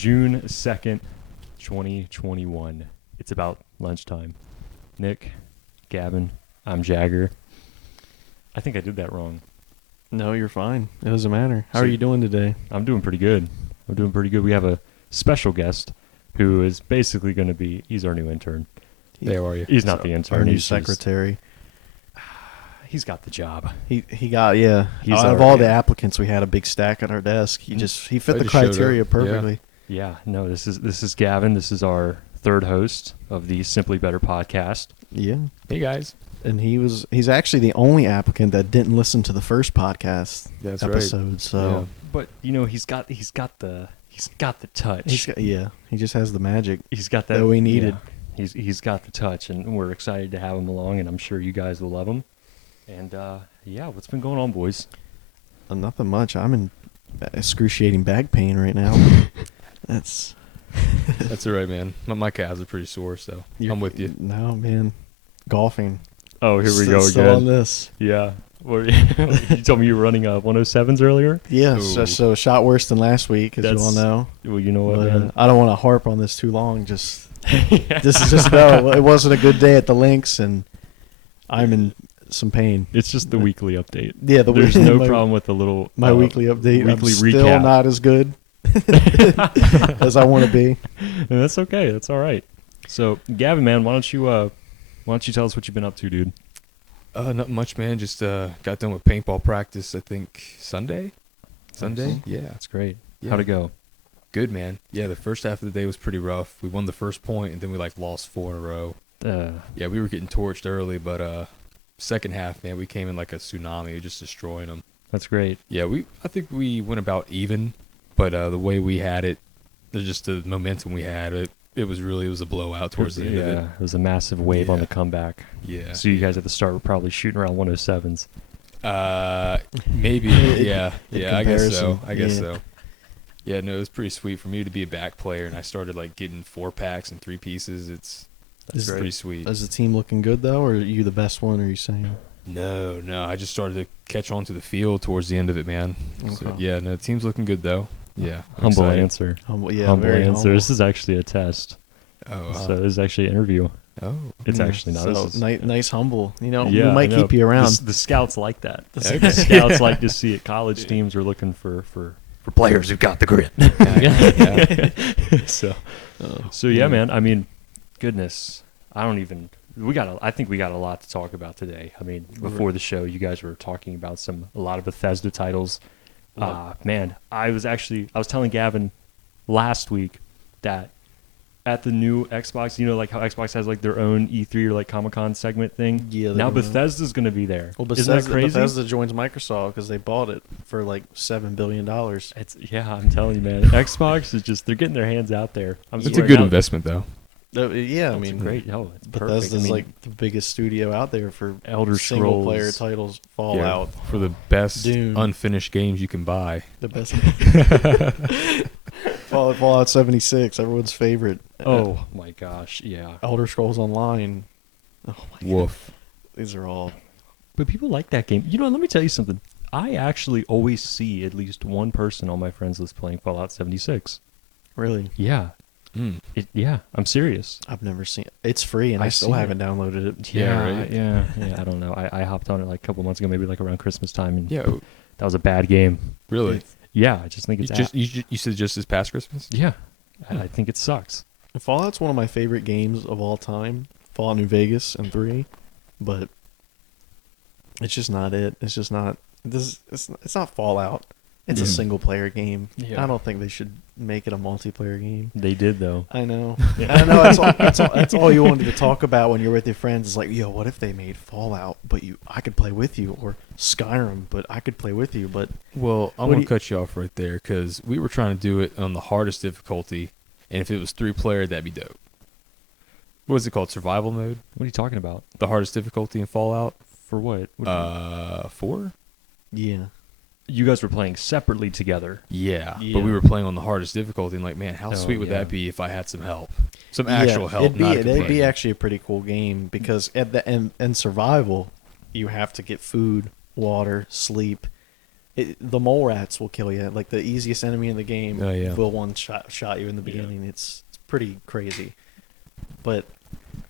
June 2nd, 2021. It's about lunchtime. Nick, Gavin, I'm Jagger. I think I did that wrong. No, you're fine. It doesn't matter. How So- are you doing today? I'm doing pretty good. We have a special guest who is basically going to be, he's our new intern. There are you. He's not the intern. Our new he's just- secretary. he's got the job. He got Out of all the applicants, we had a big stack at our desk. He fit I the just showed criteria up. perfectly. Yeah, no, this is Gavin. This is our third host of the Simply Better podcast. Yeah. Hey guys. And he's actually the only applicant that didn't listen to the first podcast That's episode. right. So But he's got the touch. he just has the magic. He's got that that we needed. Yeah. He's got the touch, and we're excited to have him along, and I'm sure you guys will love him. And what's been going on, boys? Nothing much. I'm in excruciating back pain right now. That's That's all right, man. My calves are pretty sore, so I'm with you. No, man. Golfing. Oh, here we go Still on again. this. Yeah. You told me you were running 107s earlier. Yeah, Ooh. so shot worse than last week, as you all That's- know. Well, you know what, But, man? I don't want to harp on this too long. This is just no. It wasn't a good day at the links, and I'm in some pain. It's just the weekly update. Yeah, There's no my, problem with the little My weekly update. weekly I'm still recap. not as good as I want to be. And that's okay. That's all right. So, Gavin, man, why don't you tell us what you've been up to, dude? Not much, man. Just got done with paintball practice. I think Sunday. Awesome. Yeah. That's great. Yeah. How'd it go? Good, man. Yeah, the first half of the day was pretty rough. We won the first point, and then we lost 4 in a row. Yeah, we were getting torched early, but second half, man, we came in like a tsunami, just destroying them. That's great. Yeah, I think we went about even, but the way we had it, just the momentum we had, it was a blowout towards the end of it. It was a massive wave on Yeah. the comeback. Yeah. So you guys at the start were probably shooting around 107s. Maybe. Yeah. in Yeah, I guess so. comparison, Yeah, no, it was pretty sweet for me to be a back player, and I started getting 4-packs and 3 pieces. It's Is- pretty sweet. Is the team looking good though, or are you the best one? Are you saying? No, I just started to catch on to the field towards the end of it, man. So, Okay. yeah, no, the team's looking good though. Yeah. I'm Humble excited. answer. Humble, yeah, Humble very answer. humble. This is actually a test. Oh, So this is actually an interview. oh. It's Yeah, actually not. So This is, nice, humble. You know, yeah, we might I know. keep you around. The scouts like that. Okay. The scouts like to see it. College teams are looking for players who got the grit. Yeah. So yeah, man. I mean, goodness, I think we got a lot to talk about today. I mean, before the show, you guys were talking about a lot of Bethesda titles. Man, I was telling Gavin last week that at the new Xbox, like how Xbox has their own E3 or Comic-Con segment thing. Yeah, Now they're doing that. Bethesda's going to be there. Well, Isn't that crazy? Bethesda joins Microsoft because they bought it for $7 billion. I'm telling you, man. Xbox is they're getting their hands out there. It's a good investment though. Yeah, I It's mean, great. Oh, it's perfect. Bethesda's I mean, the biggest studio out there for Elder single player Scrolls. titles. Fallout, For the best Doom. unfinished games you can buy. the best. Fallout 76, everyone's favorite. Oh my gosh, yeah. Elder Scrolls Online. Oh my Woof. God. These are all. But people like that game. Let me tell you something. I actually always see at least one person on my friends list playing Fallout 76. Really, Yeah. Mm. I'm serious. I've never seen it. It's free, and I I've still seen haven't downloaded it. Yeah, right. Yeah, I don't know. I hopped on it a couple months ago, maybe around Christmas time, and Yeah, that was a bad game. really. Yeah, I just think it's You said just this past Christmas? yeah. I think it sucks. Fallout's one of my favorite games of all time. Fallout New Vegas and 3, but it's just not it. It's just not. It's not Fallout. It's a Yeah. single player game. Yeah. I don't think they should make it a multiplayer game. They did though. I know. Yeah. I know. That's all you wanted to talk about when you're with your friends. Is yo, what if they made Fallout, but I could play with you, or Skyrim, but I could play with you, but Well, I'm What going do to cut you off right there because we were trying to do it on the hardest difficulty, and if it was 3-player, that'd be dope. What is it called? Survival mode? What are you talking about? The hardest difficulty in Fallout? For what? What do you- 4? yeah. you guys were playing separately together. Yeah, Yeah. but we were playing on the hardest difficulty, and man, how Oh, sweet would yeah. that be if I had some help? Some actual help, It'd be, not a it'd be companion. actually a pretty cool game because at the in survival, you have to get food, water, sleep, the mole rats will kill you. Like the easiest enemy in the game Oh, yeah. will one shot you in the beginning. It's pretty crazy. But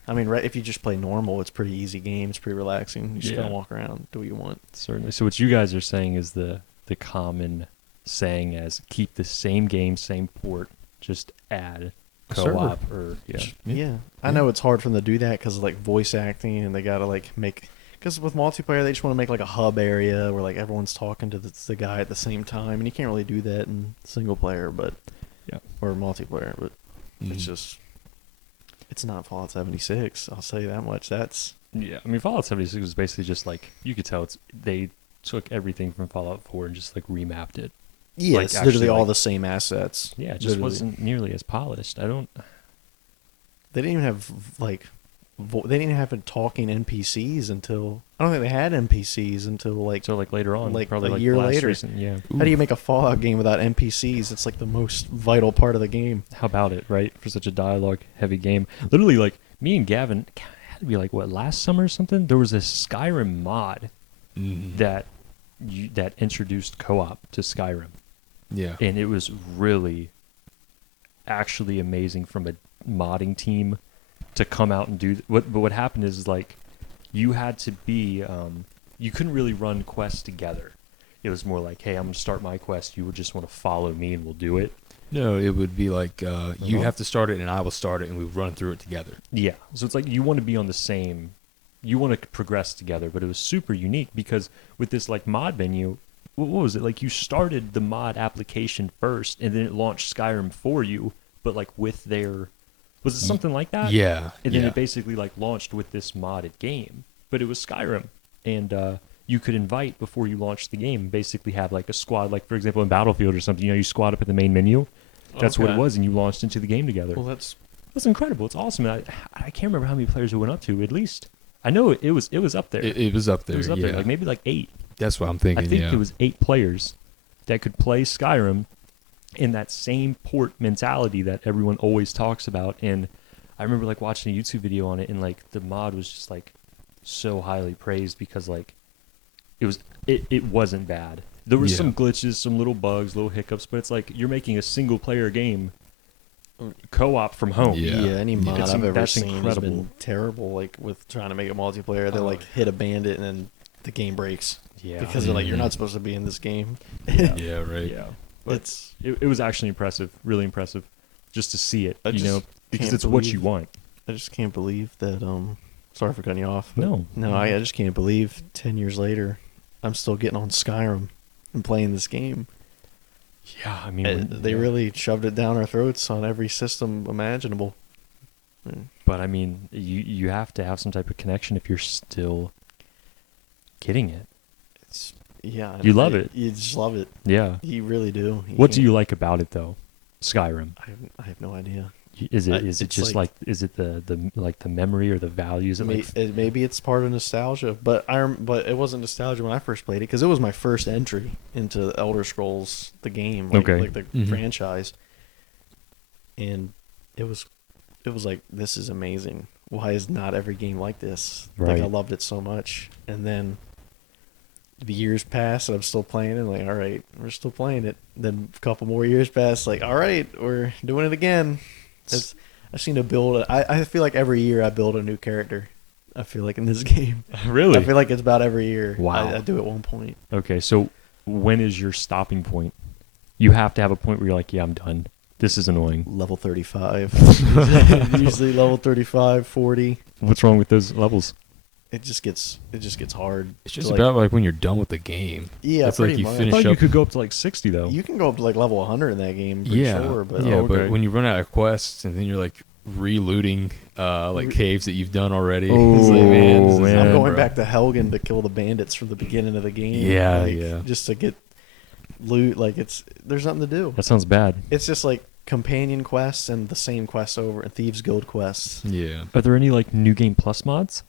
I mean, right, if you just play normal, it's pretty easy game. It's pretty relaxing. You just gotta walk around, do what you want. Certainly. So what you guys are saying is the common saying as keep the same game, same port, just add co-op or Yeah. I know it's hard for them to do that because of like voice acting, and they gotta like make. Because with multiplayer, they just want to make like a hub area where like everyone's talking to the guy at the same time, and you can't really do that in single player, or multiplayer. But it's not Fallout 76. I'll say that much. That's I mean, Fallout 76 was basically just like you could tell they took everything from Fallout 4 and just like remapped it. Yeah, Like, it's literally actually, all like- the same assets. Yeah, it just Literally. wasn't nearly as polished. I don't. They didn't even have like they didn't even have talking NPCs until I don't think they had NPCs until like. So like later on, Like, probably a like year last later. recent, yeah. How do you make a Fallout game without NPCs? It's like the most vital part of the game. How about it, right? For such a dialogue-heavy game, literally, like me and Gavin had to be like what last summer or something. There was a Skyrim mod that introduced co-op to Skyrim, and it was really actually amazing from a modding team to come out and do what. But what happened is like you had to be you couldn't really run quests together. It was more like, hey, I'm gonna start my quest. You would just want to follow me, and we'll do it. No, it would be like you have to start it and I will start it and we run through it together. Yeah. So it's like you want to be on the same, you want to progress together, but it was super unique because with this like mod menu, what was it? Like you started the mod application first and then it launched Skyrim for you, but like with their, was it something like that? Yeah. And then it basically like launched with this modded game, but it was Skyrim. And you could invite before you launched the game, basically have like a squad, like for example in Battlefield or something, you squad up at the main menu. That's what it was, and you launched into the game together. Well, that's incredible. It's awesome. I can't remember how many players it went up to. At least I know it was up there. It was up there. It was up there, like maybe like 8. That's what I'm thinking. I think it was 8 players that could play Skyrim in that same port mentality that everyone always talks about. And I remember like watching a YouTube video on it, and like the mod was just like so highly praised because like it wasn't bad. There were some glitches, some little bugs, little hiccups, but it's like you're making a single player game co-op from home. Yeah, any mod I've ever that's seen incredible. has been terrible. Like with trying to make it multiplayer, they like hit a bandit and then the game breaks. Yeah, because they're like, you're not supposed to be in this game. Yeah, right. Yeah, but it was actually impressive, really impressive, just to see it. Because it's what you want. I just can't believe that. Sorry for cutting you off. No, I just can't believe 10 years later, I'm still getting on Skyrim and playing this game. Yeah, I mean, they really shoved it down our throats on every system imaginable. But I mean, you have to have some type of connection if you're still getting it. You love it. You just love it. Yeah, you really do. What do you like about it though, Skyrim? I have no idea. Is it just like is it the like the memory or the values? Maybe it's part of nostalgia, but it wasn't nostalgia when I first played it because it was my first entry into Elder Scrolls, the game, like the franchise, and it was like, this is amazing. Why is not every game like this? Right. Like I loved it so much, and then the years pass and I'm still playing it. Like, all right, we're still playing it. Then a couple more years pass. Like, all right, we're doing it again. I've seen to build. I feel like every year I build a new character. I feel like in this game. Really? I feel like it's about every year. Wow. I do at one point. Okay, so when is your stopping point? You have to have a point where you're like, yeah, I'm done. This is annoying. Level 35. Usually level 35, 40. What's wrong with those levels? It just gets hard. It's just about like when you're done with the game. Yeah, that's pretty like you much. finish I thought up. you could go up to like 60 though. You can go up to like level 100 in that game. Sure, but but when you run out of quests and then you're like re-looting caves that you've done already. Oh, it's like, man, I'm going back to Helgen to kill the bandits from the beginning of the game. Yeah. Just to get loot. Like there's nothing to do. That sounds bad. It's just like companion quests and the same quests over, and Thieves Guild quests. Yeah. Are there any like New Game Plus mods?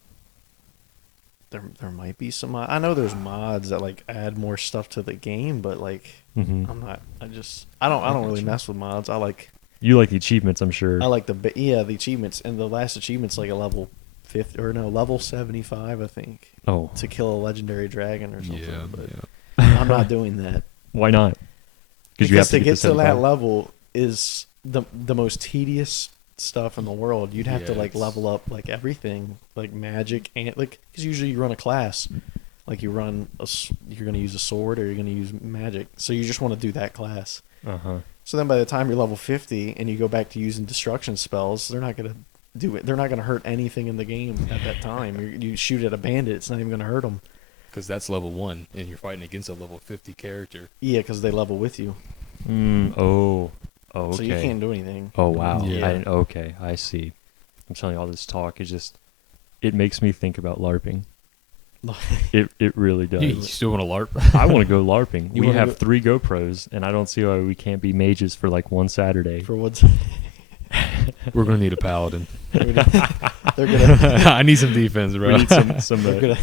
There might be some. I know there's mods that like add more stuff to the game, but like I don't really mess with mods. You like the achievements, I'm sure. I like the achievements, and the last achievement's like a level 50 or no, level 75, I think. Oh, to kill a legendary dragon or something. Yeah. But I'm not doing that. Why not? Because you have to get to that 75. level is the most tedious stuff in the world. You'd have to like level up like everything, like magic and like because usually you run a class, like you're gonna use a sword or you're gonna use magic, so you just want to do that class. So then by the time you're level 50 and you go back to using destruction spells, they're not gonna do it. They're not gonna hurt anything in the game at that time. You shoot at a bandit, it's not even gonna hurt them. Because that's level 1, and you're fighting against a level 50 character. Yeah, because they level with you. Oh, okay. So you can't do anything. Oh, wow. Yeah. Okay, I see. I'm telling you, all this talk is just, it makes me think about LARPing. It really does. You still want to LARP? I want to go LARPing. You we wanna have 3 GoPros, and I don't see why we can't be mages for like one Saturday. For what's We're going to need a paladin. they're gonna. I need some defense, bro. We need some They're gonna,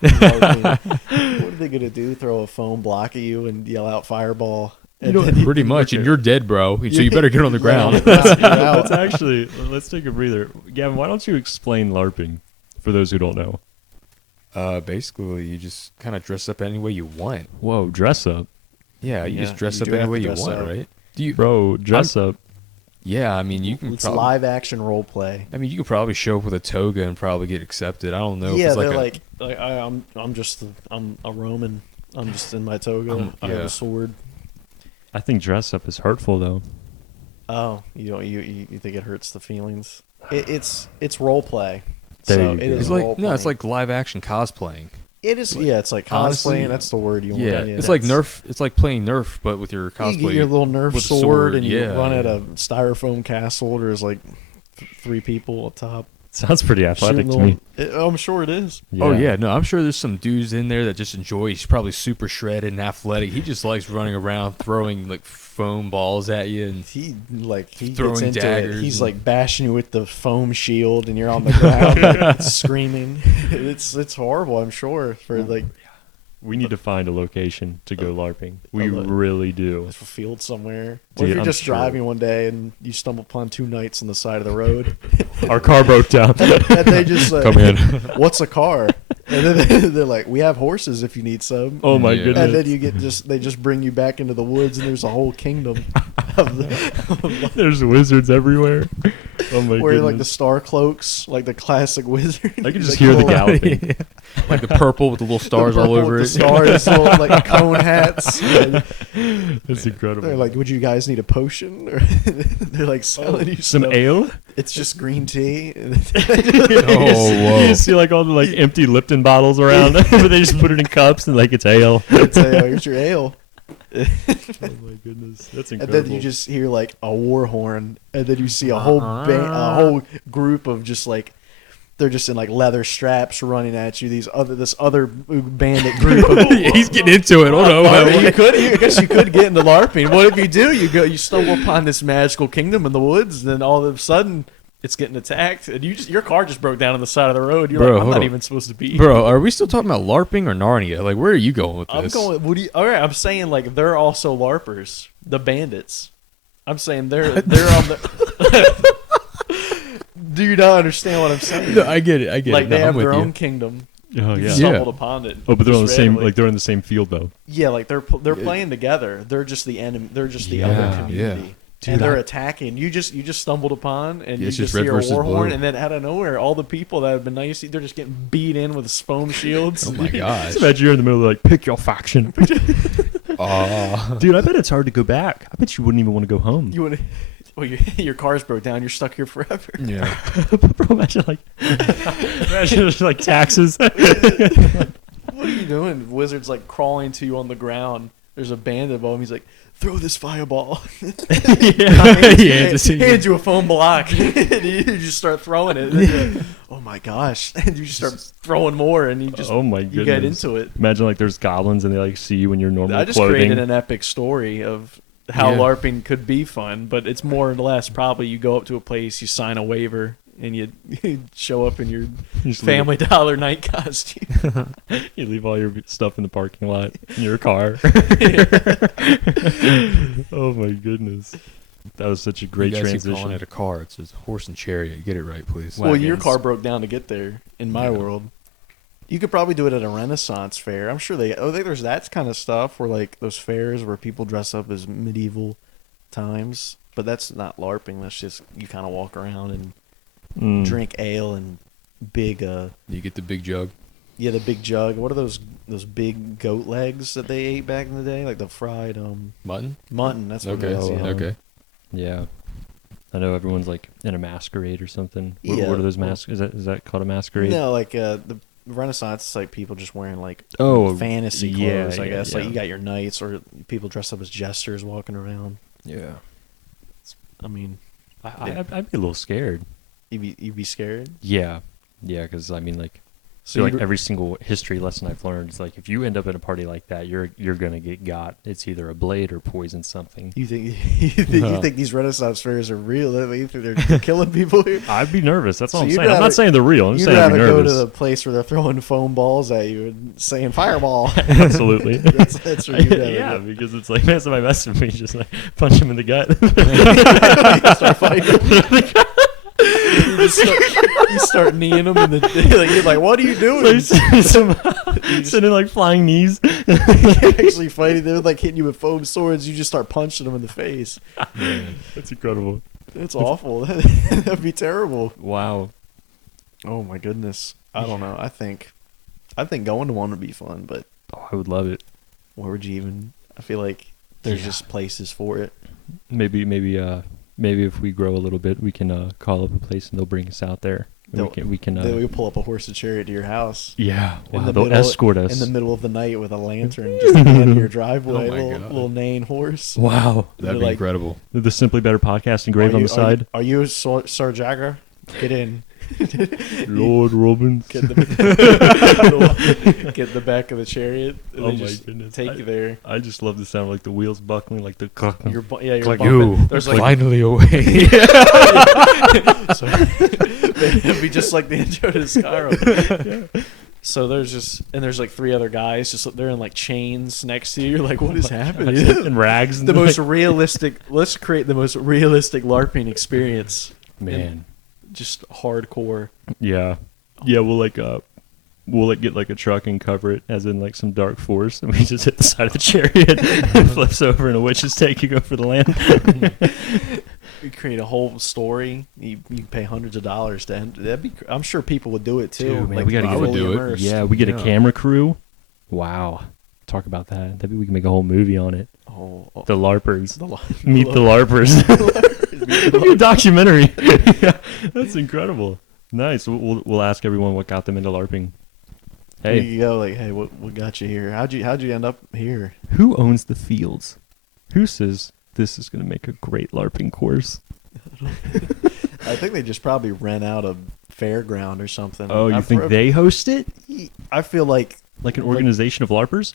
what are they gonna do? Throw a foam block at you and yell out fireball? Pretty much, and you're dead, bro. So you better get on the ground. Let's actually, let's take a breather. Gavin, why don't you explain LARPing for those who don't know? Basically, you just kind of dress up any way you want. Whoa, dress up. Yeah, you just dress you up do any have way to you dress want, up. right? Bro, dress up. Yeah, I mean, you can. It's live action role play. I mean, you could probably show up with a toga and probably get accepted. I don't know. Yeah, if it's they're I'm a Roman. I'm just in my toga. I have a sword. I think dress up is hurtful, though. Oh, you think it hurts the feelings? It's role play. There So you it go. is It's like role-playing. it's like live action cosplaying. It is. Yeah, it's like cosplaying. Honestly, That's the word you want. Yeah, Yeah, it's like Nerf. It's like playing Nerf, but with your You cosplay. get your little Nerf with a sword, and you yeah. run at a styrofoam castle. There's like 3 people up top. Sounds pretty athletic to me. I'm sure it is. Oh yeah, no, I'm sure there's some dudes in there that just enjoy. He's probably super shredded and athletic. He just likes running around throwing like foam balls at you and He Throwing gets into daggers it. He's and- like bashing you with the foam shield, and you're on the ground like, screaming. It's horrible. I'm sure for like We need to find a location to go LARPing. We a- really do. a field somewhere. What Dude, if you're I'm just sure. driving one day and you stumble upon 2 knights on the side of the road, Our car broke down. and they just like, come in. "What's a car?" And then they're like, "We have horses if you need some." Oh my Yeah. goodness. And then you get they just bring you back into the woods, and there's a whole kingdom of There's wizards everywhere. Oh my wearing goodness. like the star cloaks, like the classic wizard. I can just Like, hear the little- galloping. Like the purple with the little stars the all purple over with it. the stars, little, like cone hats. And That's incredible. they're like, "Would you guys need a potion?" Or they're like selling you Some stuff. ale? It's just green tea. Oh, You whoa. just see like all the like empty Lipton bottles around, but they just put it in cups and like it's ale. It's here's your ale. Oh my goodness, that's And incredible. then you just hear like a war horn, and then you see a whole a whole group of just like they're just in like leather straps running at you. This other bandit group. Of, He's getting into it. Hold on. I mean, I guess you could get into LARPing. What if you do? You stumble upon this magical kingdom in the woods, and then all of a sudden it's getting attacked, and your car just broke down on the side of the road. You're Bro, like, I'm hold not on. even supposed to be here. Bro, are we still talking about LARPing or Narnia? Like, where are you going with this? I'm going. All right, I'm saying like they're also LARPers, the bandits. I'm saying they're on the. Do you not understand what I'm saying? No, I get it. I get Like it. they No, have I'm with their you. own kingdom. Oh You yeah. stumbled upon it. Oh, but they're on the just same randomly. like they're in the same field though. Yeah, like they're playing together. They're just the enemy. They're just the other Yeah, community. yeah. And Dude, they're attacking. You just stumbled upon, and Yeah, you it's just just red hear a versus war horn, blue. and then out of nowhere, all the people that have been nice, they're just getting beat in with foam shields. Oh my gosh. Just imagine you're in the middle of like pick your faction. Aw. Dude, I bet it's hard to go back. I bet you wouldn't even want to go home. You want? Well, your car's broke down. You're stuck here forever. Yeah. Bro, imagine like like taxes. What are you doing? Wizard's like crawling to you on the ground. There's a bandit above him. He's like, throw this fireball. Yeah, just- hands you a foam block. And you just start throwing it. And then you're like, oh my gosh. And you just start throwing more, and you just Oh my you goodness. get into it. Imagine like there's goblins and they like see you in your normal I just clothing. created an epic story of how Yeah. LARPing could be fun, but it's more or less probably you go up to a place, you sign a waiver, and you show up in your You just Family Dollar night costume. You leave all your stuff in the parking lot in your car. Oh my goodness. That was such a great you guys keep transition. calling it a car. It's a horse and chariot. Get it right, please. Well, your Wagons. car broke down to get there in my world. You could probably do it at a Renaissance fair. I'm sure I think there's that kind of stuff where like those fairs where people dress up as medieval times. But that's not LARPing. That's just you kind of walk around and drink ale and big. You get the big jug. Yeah, the big jug. What are those big goat legs that they ate back in the day? Like the fried mutton. Mutton. That's what it is. Yeah. Okay. Yeah. I know everyone's like in a masquerade or something. What are those masks? Is that called a masquerade? No, like the Renaissance is like people just wearing like fantasy clothes. I guess like you got your knights or people dressed up as jesters walking around. Yeah. I mean, I'd be a little scared. You'd be scared? Yeah, because I mean, like, so like every single history lesson I've learned is like if you end up at a party like that, you're gonna get got. It's either a blade or poison something. You think these Renaissance fairs are real? You think they're killing people here? I'd be nervous. That's all I'm saying. I'm not saying they're real. I'm saying I'd be nervous. Go to the place where they're throwing foam balls at you and saying fireball. Absolutely. that's where you'd yeah, because it's like, man, somebody messing with me, just like punch him in the gut. You start fighting. You start kneeing them in the you're like, what are you doing? Sending like flying knees. Actually fighting, they're like hitting you with foam swords. You just start punching them in the face. Man, that's incredible. That's awful. That'd be terrible. Wow. Oh my goodness. I don't know. I think going to one would be fun, but I would love it. Where would you even? I feel like there's just places for it. Maybe if we grow a little bit, we can call up a place and they'll bring us out there. We can. Then we'll pull up a horse and chariot to your house. Yeah, wow, they'll escort us in the middle of the night with a lantern just in your driveway. Little neighing horse. Wow, that'd be incredible. The Simply Better podcast engraved on the side. Are you Sir Jagger? Get in. Lord Robbins. Get the back of the chariot. And oh my goodness! Take you there. I just love the sound of like the wheels buckling, like the. You're like bumping. There's like finally away. So, it'd be just like the intro to Skyrim. Yeah. So there's like three other guys just they're in like chains next to you. You're like, what is happening? In rags. The most realistic. Let's create the most realistic LARPing experience. Man. Just hardcore. Yeah. We'll get like a truck and cover it as in like some dark force, and we just hit the side of the chariot and flips over and a witch's take you go for the land. We create a whole story. You can pay hundreds of dollars to enter. I'm sure people would do it too. Dude, man, like, we gotta get do it. Yeah, we get a camera crew. Wow. Talk about that. Maybe we can make a whole movie on it. The LARPers. Meet the LARPers. It'll be a documentary. Yeah, that's incredible. Nice. We'll ask everyone what got them into LARPing. Hey, you go like, hey, what got you here? How'd you end up here? Who owns the fields? Who says this is going to make a great LARPing course? I think they just probably rent out a fairground or something. Oh, you think they host it? I feel like an organization of LARPers?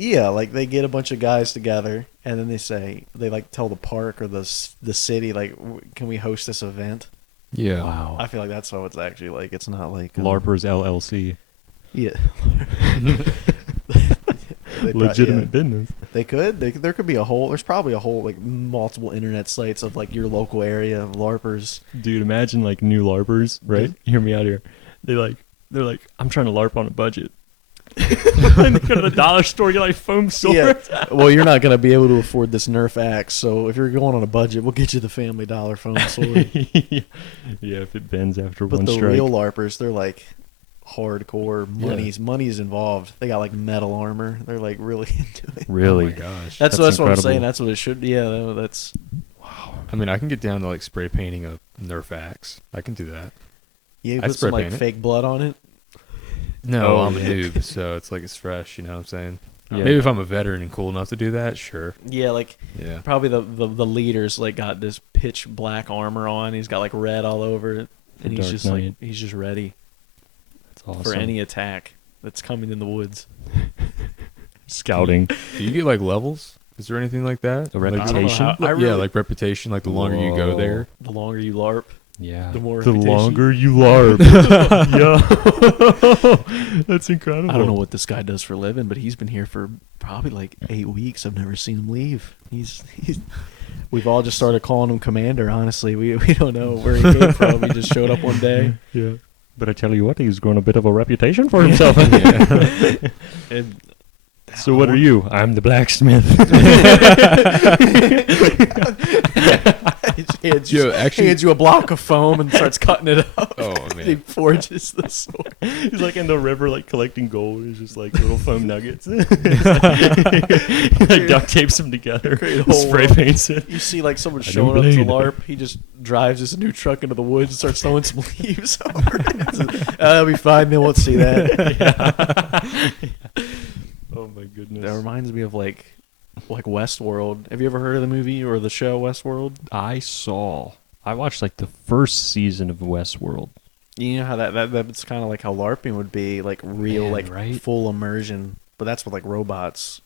Yeah, like they get a bunch of guys together and then they like tell the park or the city like, can we host this event? Yeah. Wow. I feel like that's how it's actually like. It's not like LARPers LLC. Yeah. Legitimate business. They could. There could be a whole. There's probably a whole like multiple internet sites of like your local area of LARPers. Dude, imagine like new LARPers, right? Hear me out here. They're like, I'm trying to LARP on a budget. And they go to the dollar store, get like foam swords. Yeah. Well, you're not gonna be able to afford this Nerf axe, so if you're going on a budget, we'll get you the Family Dollar foam sword. Yeah, if it bends after one strike. But the real LARPers, they're like hardcore. Money's involved. They got like metal armor. They're like really into it. Really? Oh my gosh. That's what I'm saying. That's what it should. Yeah, that's. Wow. I mean, I can get down to like spray painting a Nerf axe. I can do that. Yeah, put some like fake blood on it. No, I'm a noob, so it's like it's fresh. You know what I'm saying? Yeah. Maybe if I'm a veteran and cool enough to do that, sure. Yeah, probably the leader's like got this pitch black armor on. He's got like red all over it, and he's just ready. That's awesome. For any attack that's coming in the woods. Scouting. Do you get like levels? Is there anything like that? A reputation? Like reputation. Like the longer you go there, the longer you LARP. Yeah. The longer you LARP. Yeah. That's incredible. I don't know what this guy does for a living, but he's been here for probably like 8 weeks. I've never seen him leave. We've all just started calling him Commander, honestly. We don't know where he came from. He just showed up one day. Yeah. But I tell you what, he's grown a bit of a reputation for himself. So what are you? I'm the blacksmith. He hands you a block of foam and starts cutting it up. Oh, man. He forges the sword. He's like in the river, like collecting gold. He's just like little foam nuggets. He like duct tapes them together, spray paints it. You see like someone showing up to LARP. He just drives this new truck into the woods and starts throwing some leaves over it. That'll be fine. They won't see that. Oh my goodness. That reminds me of like Westworld. Have you ever heard of the movie or the show Westworld? I watched like the first season of Westworld. You know how that's kind of like how LARPing would be, like real, right? Full immersion. But that's with like robots,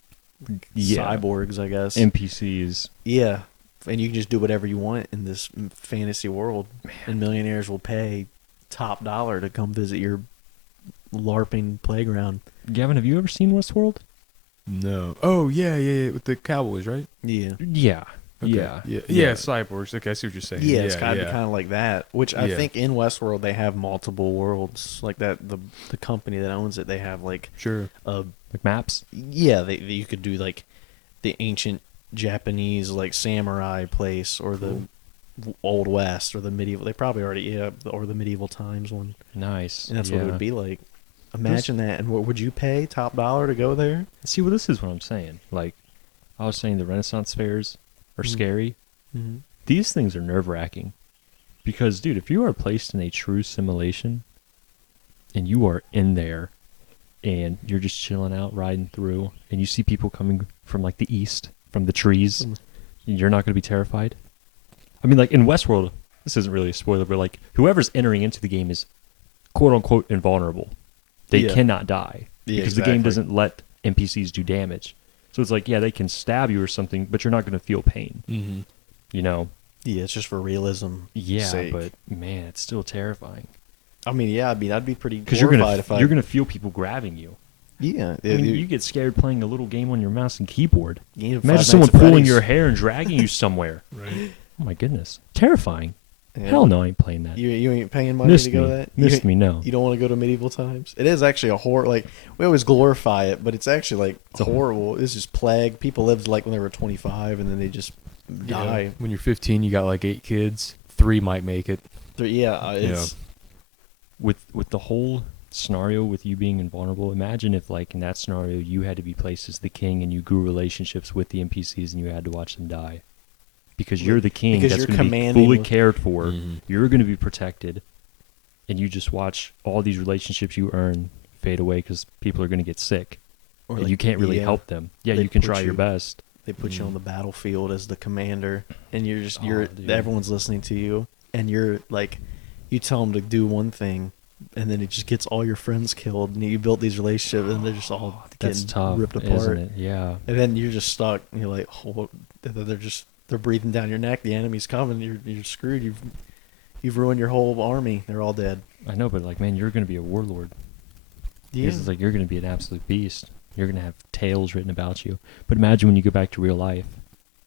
cyborgs, I guess. NPCs. Yeah, and you can just do whatever you want in this fantasy world. Man. And millionaires will pay top dollar to come visit your LARPing playground. Gavin, have you ever seen Westworld? No. Oh, yeah, with the Cowboys, right? Yeah. Yeah. Okay. Yeah, cyborgs. Okay, I see what you're saying. Yeah, it's kind of like that. Which I think in Westworld they have multiple worlds like that. The company that owns it, they have like like maps. Yeah, you could do like the ancient Japanese like samurai place or the Old West or the medieval. They probably already or the medieval times one. Nice. And that's what it would be like. Imagine that. And what would you pay top dollar to go there? See, well, this is what I'm saying. Like I was saying, the Renaissance fairs are scary. Mm-hmm. These things are nerve-wracking because, dude, if you are placed in a true simulation and you are in there and you're just chilling out, riding through, and you see people coming from like the east, from the trees, you're not going to be terrified. I mean, like in Westworld, this isn't really a spoiler, but like whoever's entering into the game is quote-unquote invulnerable. They cannot die because the game doesn't let NPCs do damage. So it's like, they can stab you or something, but you're not going to feel pain. Mm-hmm. You know? Yeah, it's just for realism. Yeah, sake. But man, it's still terrifying. I mean, I'd be pretty because horrified you're gonna feel people grabbing you. Yeah, I mean, you get scared playing a little game on your mouse and keyboard. Imagine someone pulling your hair and dragging you somewhere. Right. Oh my goodness, terrifying. Yeah. Hell no, I ain't playing that. You ain't paying money to go to that? Missed me, no. You don't want to go to medieval times? It is actually a horror. Like, we always glorify it, but it's actually like horrible. It's just plague. People lived like when they were 25 and then they just die. When you're 15, you got like 8 kids. 3 might make it. It's... With the whole scenario with you being invulnerable, imagine if like in that scenario you had to be placed as the king and you grew relationships with the NPCs and you had to watch them die. Because you're the king that's going to be fully cared for. Mm-hmm. You're going to be protected. And you just watch all these relationships you earn fade away because people are going to get sick. Or and you can't really help them. Yeah, you can try your best. They put you on the battlefield as the commander. And everyone's listening to you. And you're like, you tell them to do one thing. And then it just gets all your friends killed. And you built these relationships and they're just all getting ripped apart. Isn't it? Yeah. And then you're just stuck. And you're like, they're breathing down your neck. The enemy's coming. You're screwed. You've ruined your whole army. They're all dead. I know, but like, man, you're going to be a warlord. Yeah. It's like you're going to be an absolute beast. You're going to have tales written about you. But imagine when you go back to real life,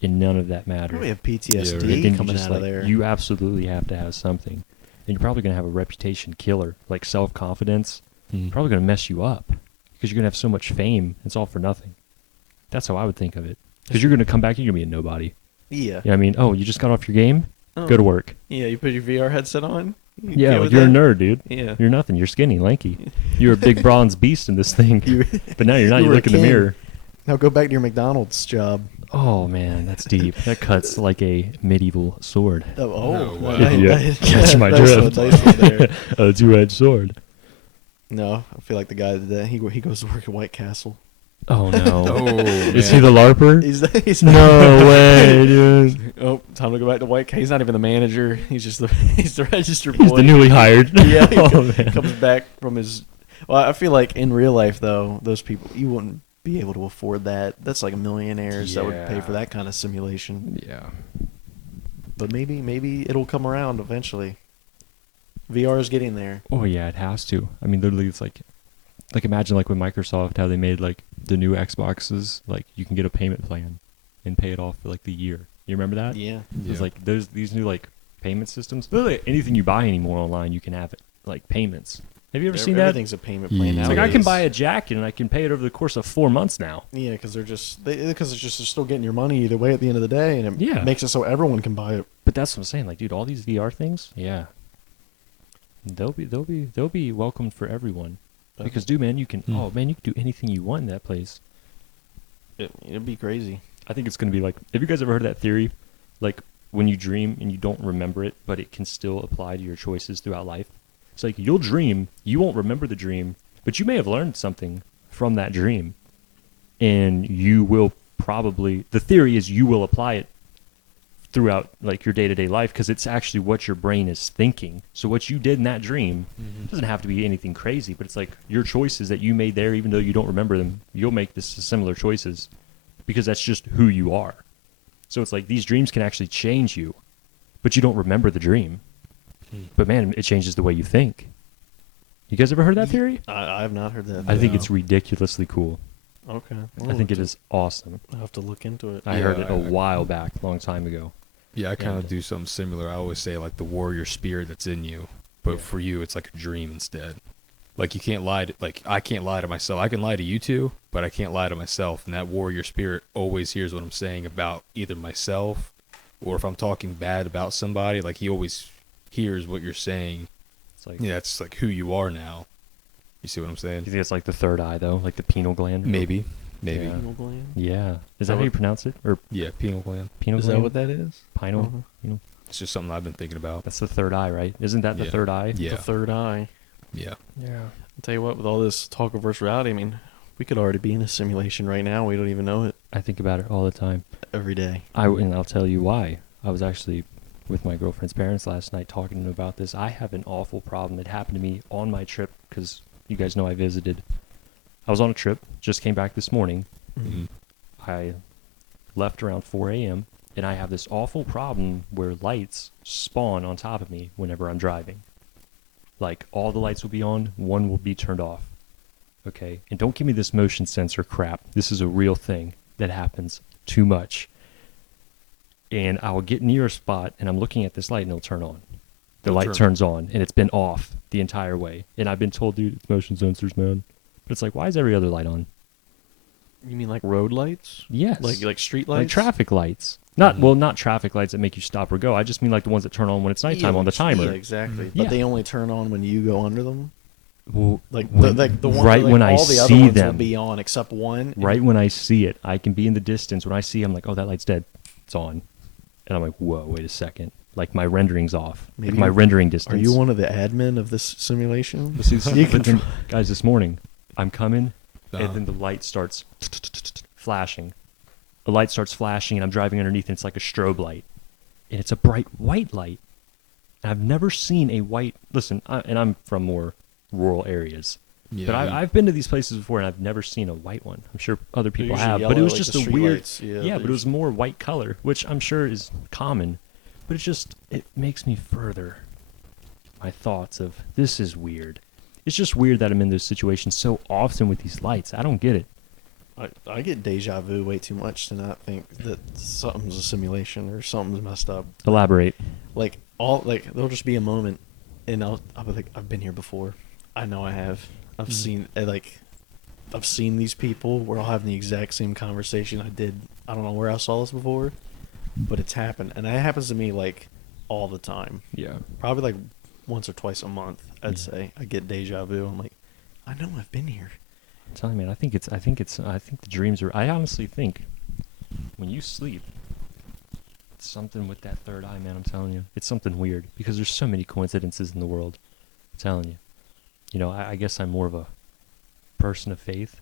and none of that matters. We have PTSD coming out of there. You absolutely have to have something, and you're probably going to have a reputation killer, like self-confidence. Probably going to mess you up because you're going to have so much fame. It's all for nothing. That's how I would think of it. Because you're going to come back and you're going to be a nobody. Yeah. I mean, you just got off your game? Go to work. Yeah, you put your VR headset on? You're a nerd, dude. Yeah. You're nothing. You're skinny, lanky. You're a big bronze beast in this thing. But now you're not. You look in the mirror. Now go back to your McDonald's job. Oh, man, that's deep. That cuts like a medieval sword. Wow. Catch my drift. A two-edged sword. No, I feel like the guy that he goes to work at White Castle. Oh no! Is he the LARPer? He's no way, dude. Oh, time to go back to White Castle. He's not even the manager. He's just he's the registered boy. He's the newly hired. Yeah, he comes back from his. Well, I feel like in real life though, those people you wouldn't be able to afford that. That's like millionaires that would pay for that kind of simulation. Yeah. But maybe it'll come around eventually. VR is getting there. Oh yeah, it has to. I mean, literally, it's like imagine like with Microsoft how they made like the new Xboxes, like you can get a payment plan and pay it off for like the year. You remember that? Yeah. It's like these new like payment systems. Literally anything you buy anymore online, you can have it. like payments. Have you ever seen that? Everything's a payment plan. It's Nowadays. like I can buy a jacket and I can pay it over the course of 4 months now. Yeah, because they're still getting your money either way at the end of the day, and it makes it so everyone can buy it. But that's what I'm saying. Like, dude, all these VR things, they'll be welcomed for everyone. Because, dude, man, you can you can do anything you want in that place. It'd be crazy. I think it's gonna be like, have you guys ever heard of that theory? Like, when you dream and you don't remember it, but it can still apply to your choices throughout life. It's like, you'll dream, you won't remember the dream, but you may have learned something from that dream. And you will probably, the theory is you will apply it throughout like your day-to-day life, because it's actually what your brain is thinking. So what you did in that dream doesn't have to be anything crazy, but it's like your choices that you made there, even though you don't remember them, you'll make this similar choices because that's just who you are. So it's like these dreams can actually change you, but you don't remember the dream. But man, it changes the way you think. You guys ever heard that theory? I have not heard that. I think it's ridiculously cool. Okay. I think it is awesome. I'll have to look into it. I heard it a while back, a long time ago. Yeah, I kind of do something similar. I always say like the warrior spirit that's in you, but for you, it's like a dream instead. Like you can't lie to, like I can't lie to myself. I can lie to you two, but I can't lie to myself. And that warrior spirit always hears what I'm saying about either myself, or if I'm talking bad about somebody, like he always hears what you're saying. It's like, yeah, it's like who you are now. You see what I'm saying? You think it's like the third eye though, like the pineal gland? Maybe. Yeah. Pineal gland? Yeah. Is that how you pronounce it? Or yeah, pineal gland. Pineal is gland? that what that is? Pineal. It's just something I've been thinking about. That's the third eye, right? Isn't that the third eye? Yeah. The third eye. Yeah. Yeah. I'll tell you what, with all this talk of virtual reality, I mean, we could already be in a simulation right now. We don't even know it. I think about it all the time. Every day. And I'll tell you why. I was actually with my girlfriend's parents last night talking to them about this. I have an awful problem. It happened to me on my trip because you guys know I visited. I was on a trip, just came back this morning. Mm-hmm. I left around 4 a.m. and I have this awful problem where lights spawn on top of me whenever I'm driving. Like, all the lights will be on, one will be turned off. Okay? And don't give me this motion sensor crap. This is a real thing that happens too much. And I'll get near a spot and I'm looking at this light and it'll turn on. The light turns on and it's been off the entire way. And I've been told, dude, it's motion sensors, man. But it's like, why is every other light on? You mean like road lights? Yes. Like street lights? Like traffic lights. Not traffic lights that make you stop or go. I just mean like the ones that turn on when it's nighttime on the timer. Yeah, exactly. But they only turn on when you go under them? Well, like the ones right like when all I the other see ones them will be on except one. Right when I see it, I can be in the distance. When I see, I'm like, oh, that light's dead. It's on, and I'm like, whoa, wait a second. Like my rendering's off. Maybe like my rendering distance. Are you one of the admin of this simulation? Guys, this morning I'm coming, and then the light starts flashing. The light starts flashing, and I'm driving underneath, and it's like a strobe light, and it's a bright white light. And I've never seen a white. Listen, and I'm from more rural areas. Yeah, but I've been to these places before, and I've never seen a white one. I'm sure other people have, but it was just a weird. Yeah, but it was more white color, which I'm sure is common. But it makes me further my thoughts of this is weird. It's just weird that I'm in those situations so often with these lights. I don't get it. I get deja vu way too much to not think that something's a simulation or something's messed up. Elaborate. There'll just be a moment, and I'll be like, I've been here before. I know I have. I've seen these people. We're all having the exact same conversation I did. I don't know where I saw this before, but it's happened, and that happens to me like all the time. Yeah, probably like once or twice a month. I'd say I get deja vu. I'm like, I know I've been here. I'm telling you, man. I think the dreams are. I honestly think when you sleep, it's something with that third eye, man. I'm telling you, it's something weird because there's so many coincidences in the world. I'm telling you. You know, I guess I'm more of a person of faith,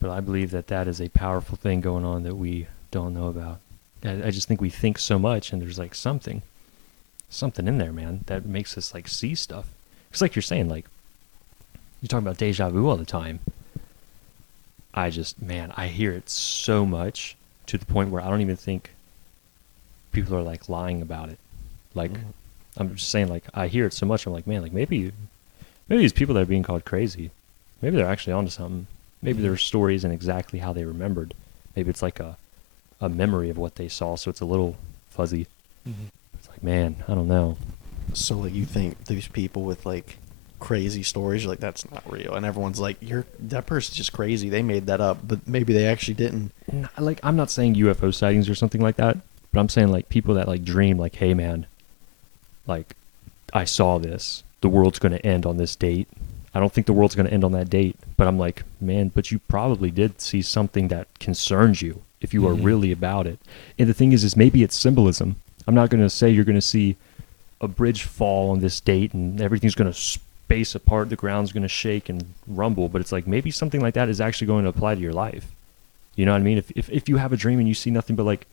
but I believe that is a powerful thing going on that we don't know about. I just think we think so much, and there's like something in there, man, that makes us like see stuff. It's like you're saying, like you talk about deja vu all the time. I hear it so much to the point where I don't even think people are like lying about it. Like I'm just saying, like I hear it so much. I'm like, man, like maybe these people that are being called crazy, maybe they're actually onto something. Maybe their story isn't exactly how they remembered. Maybe it's like a memory of what they saw, so it's a little fuzzy. It's like, man, I don't know. So, like, you think these people with, like, crazy stories. You're like, that's not real, and everyone's like, that person's just crazy. They made that up, but maybe they actually didn't. Like, I'm not saying UFO sightings or something like that, but I'm saying like people that like dream like, hey man, like I saw this. The world's going to end on this date. I don't think the world's going to end on that date, but I'm like, man, but you probably did see something that concerns you if you are really about it. And the thing is maybe it's symbolism. I'm not going to say you're going to see a bridge fall on this date and everything's going to space apart, the ground's going to shake and rumble, but it's like maybe something like that is actually going to apply to your life. You know what I mean? If you have a dream and you see nothing but like,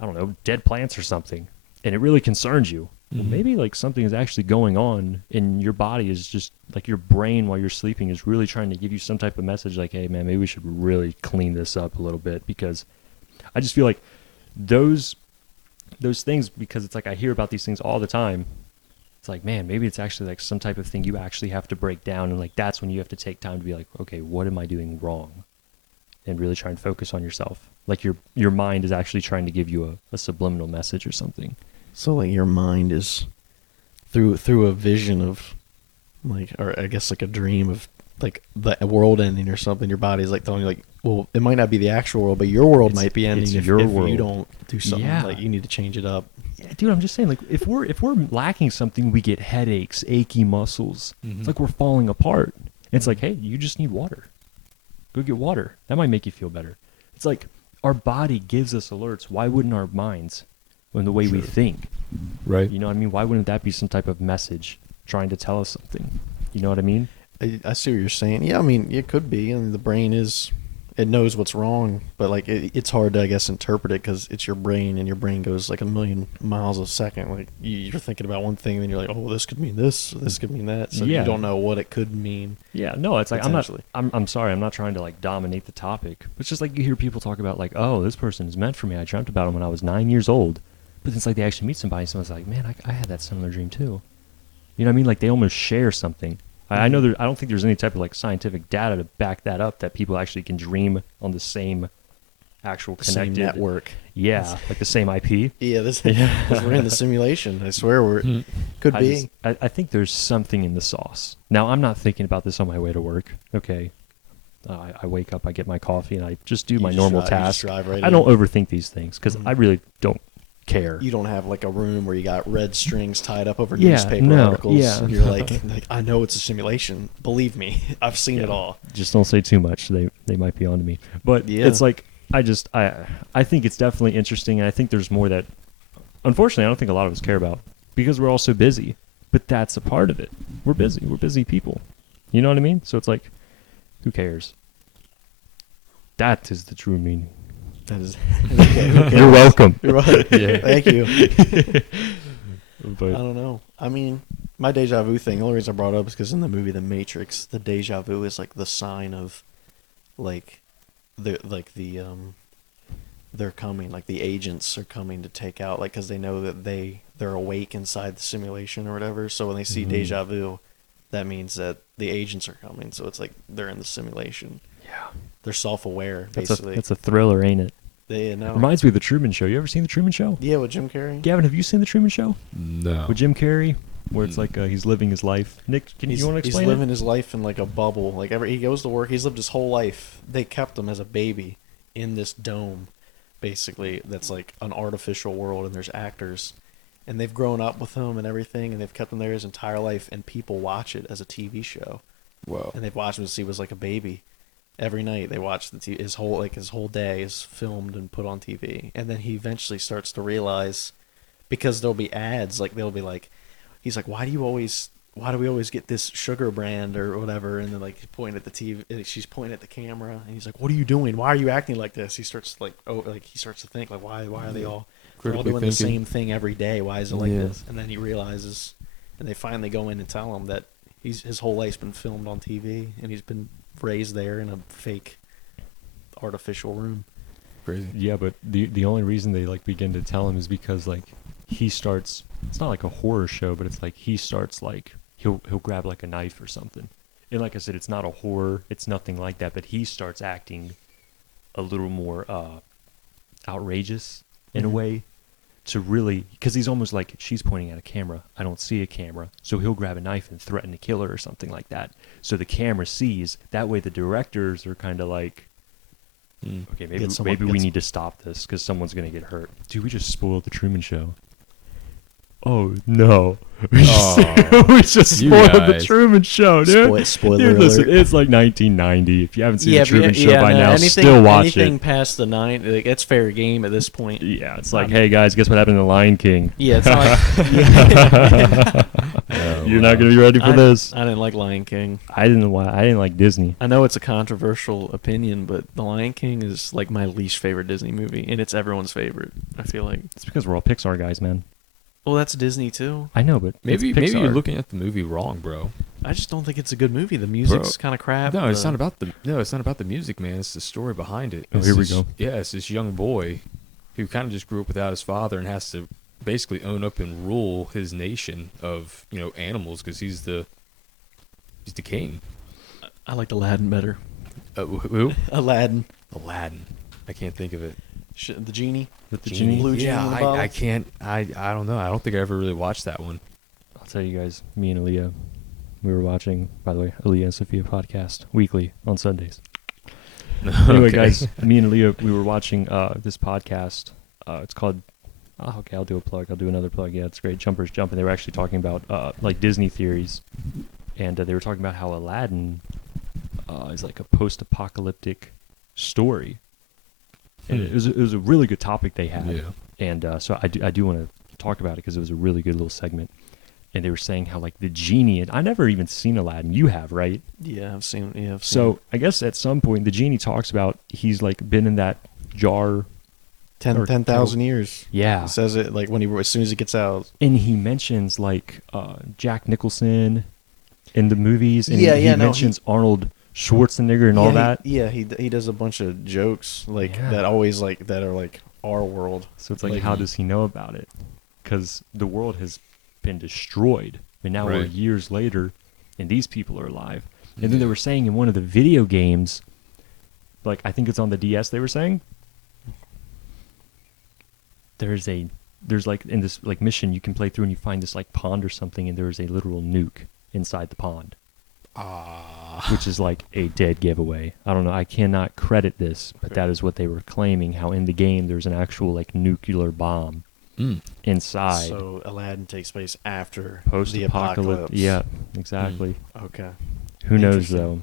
I don't know, dead plants or something, and it really concerns you, well, maybe like something is actually going on and your body is just like your brain while you're sleeping is really trying to give you some type of message like, hey man, maybe we should really clean this up a little bit. Because I just feel like those things, because it's like I hear about these things all the time, it's like, man, maybe it's actually like some type of thing you actually have to break down, and like that's when you have to take time to be like, okay, what am I doing wrong? And really try and focus on yourself. Like your mind is actually trying to give you a subliminal message or something. So like your mind is through a vision of like, or I guess like a dream of like the world ending or something. Your body's like telling you like, well, it might not be the actual world, but your world might be ending if you don't do something. Like you need to change it up. Yeah, dude, I'm just saying, like if we're lacking something, we get headaches, achy muscles. It's like we're falling apart. It's like, hey, you just need water. Go get water. That might make you feel better. It's like our body gives us alerts. Why wouldn't our minds? In the way we think, right? You know what I mean? Why wouldn't that be some type of message trying to tell us something? You know what I mean? I see what you're saying. Yeah, I mean, it could be. I mean, the brain it knows what's wrong, but like it's hard to, I guess, interpret it because it's your brain, and your brain goes like 1,000,000 miles a second. Like you're thinking about one thing, and then you're like, oh, this could mean this could mean that. So you don't know what it could mean. Yeah, no, it's like I'm sorry, I'm not trying to like dominate the topic. It's just like you hear people talk about like, oh, this person is meant for me. I dreamt about him when I was 9 years old. But it's like they actually meet somebody, someone's like, man, I had that similar dream too. You know what I mean? Like they almost share something. I know I don't think there's any type of like scientific data to back that up, that people actually can dream on the same actual connected same network. Yeah, like the same IP. Yeah, because we're in the simulation. I swear could be. I think there's something in the sauce. Now, I'm not thinking about this on my way to work. Okay. I wake up, I get my coffee, and I just do my normal tasks. Right I don't overthink these things because I really don't care. You don't have like a room where you got red strings tied up over newspaper articles. Yeah. And you're like, I know it's a simulation. Believe me, I've seen it all. Just don't say too much. They might be onto me. But it's like I think it's definitely interesting, and I think there's more that unfortunately I don't think a lot of us care about because we're all so busy. But that's a part of it. We're busy. We're busy people. You know what I mean? So it's like, who cares? That is the true meaning. That is. Okay. You're welcome. You're right. Yeah. Thank you. But, I don't know. I mean, my deja vu thing, the only reason I brought it up is because in the movie The Matrix, the deja vu is like the sign of like they're coming, like the agents are coming to take out, like because they know that they're awake inside the simulation or whatever. So when they see deja vu, that means that the agents are coming. So it's like they're in the simulation. Yeah. They're self-aware, basically. That's a thriller, ain't it? They know. Reminds me of The Truman Show. You ever seen The Truman Show? Yeah, with Jim Carrey. Gavin, have you seen The Truman Show? No. With Jim Carrey, where it's like he's living his life. Nick, you want to explain? He's living his life in like a bubble. Like he goes to work. He's lived his whole life. They kept him as a baby in this dome, basically. That's like an artificial world, and there's actors, and they've grown up with him and everything, and they've kept him there his entire life. And people watch it as a TV show. Wow. And they've watched him since he was like a baby. Every night they watch his whole day is filmed and put on TV, and then he eventually starts to realize, because there'll be ads, like they'll be like, he's like, why do we always get this sugar brand or whatever? And then like pointing at the TV, she's pointing at the camera, and he's like, what are you doing? Why are you acting like this? He starts to think like, why are they all doing the same thing every day? Why is it like this? And then he realizes, and they finally go in and tell him that his whole life's been filmed on TV, and he's been raised there in a fake artificial room. Crazy. Yeah, but the only reason they like begin to tell him is because like he starts, it's not like a horror show, but it's like he starts like he'll grab like a knife or something. And like I said, it's not a horror, it's nothing like that, but he starts acting a little more outrageous in a way. to really, because he's almost like, she's pointing at a camera, I don't see a camera, so he'll grab a knife and threaten to kill her or something like that. So the camera sees. That way the directors are kind of like, okay, maybe we need to stop this because someone's going to get hurt. Dude, we just spoiled the Truman Show. Oh, no. We just spoiled the Truman Show, dude. Spoiler dude, listen, alert. it's like 1990. If you haven't seen the Truman Show by now, still watch anything it. past the 9, like, it's fair game at this point. Yeah, it's like, hey, guys, guess what happened to The Lion King? Yeah, it's not like... You're not going to be ready for this. I didn't like Lion King. I didn't like Disney. I know it's a controversial opinion, but The Lion King is like my least favorite Disney movie, and it's everyone's favorite, I feel like. It's because we're all Pixar guys, man. Well, that's Disney too. I know, but maybe you're looking at the movie wrong, bro. I just don't think it's a good movie. The music's kind of crap. No, it's not about the music, man. It's the story behind it. Oh, here we go. Yeah, it's this young boy who kind of just grew up without his father and has to basically own up and rule his nation of animals because he's the king. I liked Aladdin better. Who? Aladdin. I can't think of it. The genie. With the genie? Blue genie in the bottle? I can't. I don't know. I don't think I ever really watched that one. I'll tell you guys, me and Aaliyah, we were watching, by the way, Aaliyah and Sophia podcast weekly on Sundays. Anyway, guys, me and Aaliyah, we were watching this podcast. It's called, okay, I'll do a plug. I'll do another plug. Yeah, it's great. Jumpers Jump. And they were actually talking about like Disney theories. And they were talking about how Aladdin is like a post-apocalyptic story. And it was a really good topic they had. Yeah. And so I do want to talk about it because it was a really good little segment. And they were saying how like the genie, and I never even seen Aladdin. You have, right? Yeah, I've seen it. Yeah, so I guess at some point the genie talks about he's like been in that jar 10,000 years. Yeah. He says it like as soon as he gets out. And he mentions like Jack Nicholson in the movies. And he mentions Arnold Schwarzenegger and all that. He does a bunch of jokes that always that are like our world. So it's like how does he know about it? Because the world has been destroyed, and now we're years later, and these people are alive. And then they were saying in one of the video games, like I think it's on the DS, they were saying there's like in this like mission you can play through and you find this like pond or something, and there is a literal nuke inside the pond. Which is like a dead giveaway. I don't know. I cannot credit this, but that is what they were claiming. How in the game there's an actual like nuclear bomb inside. So Aladdin takes place after the apocalypse. Yeah, exactly. Okay. Who knows though?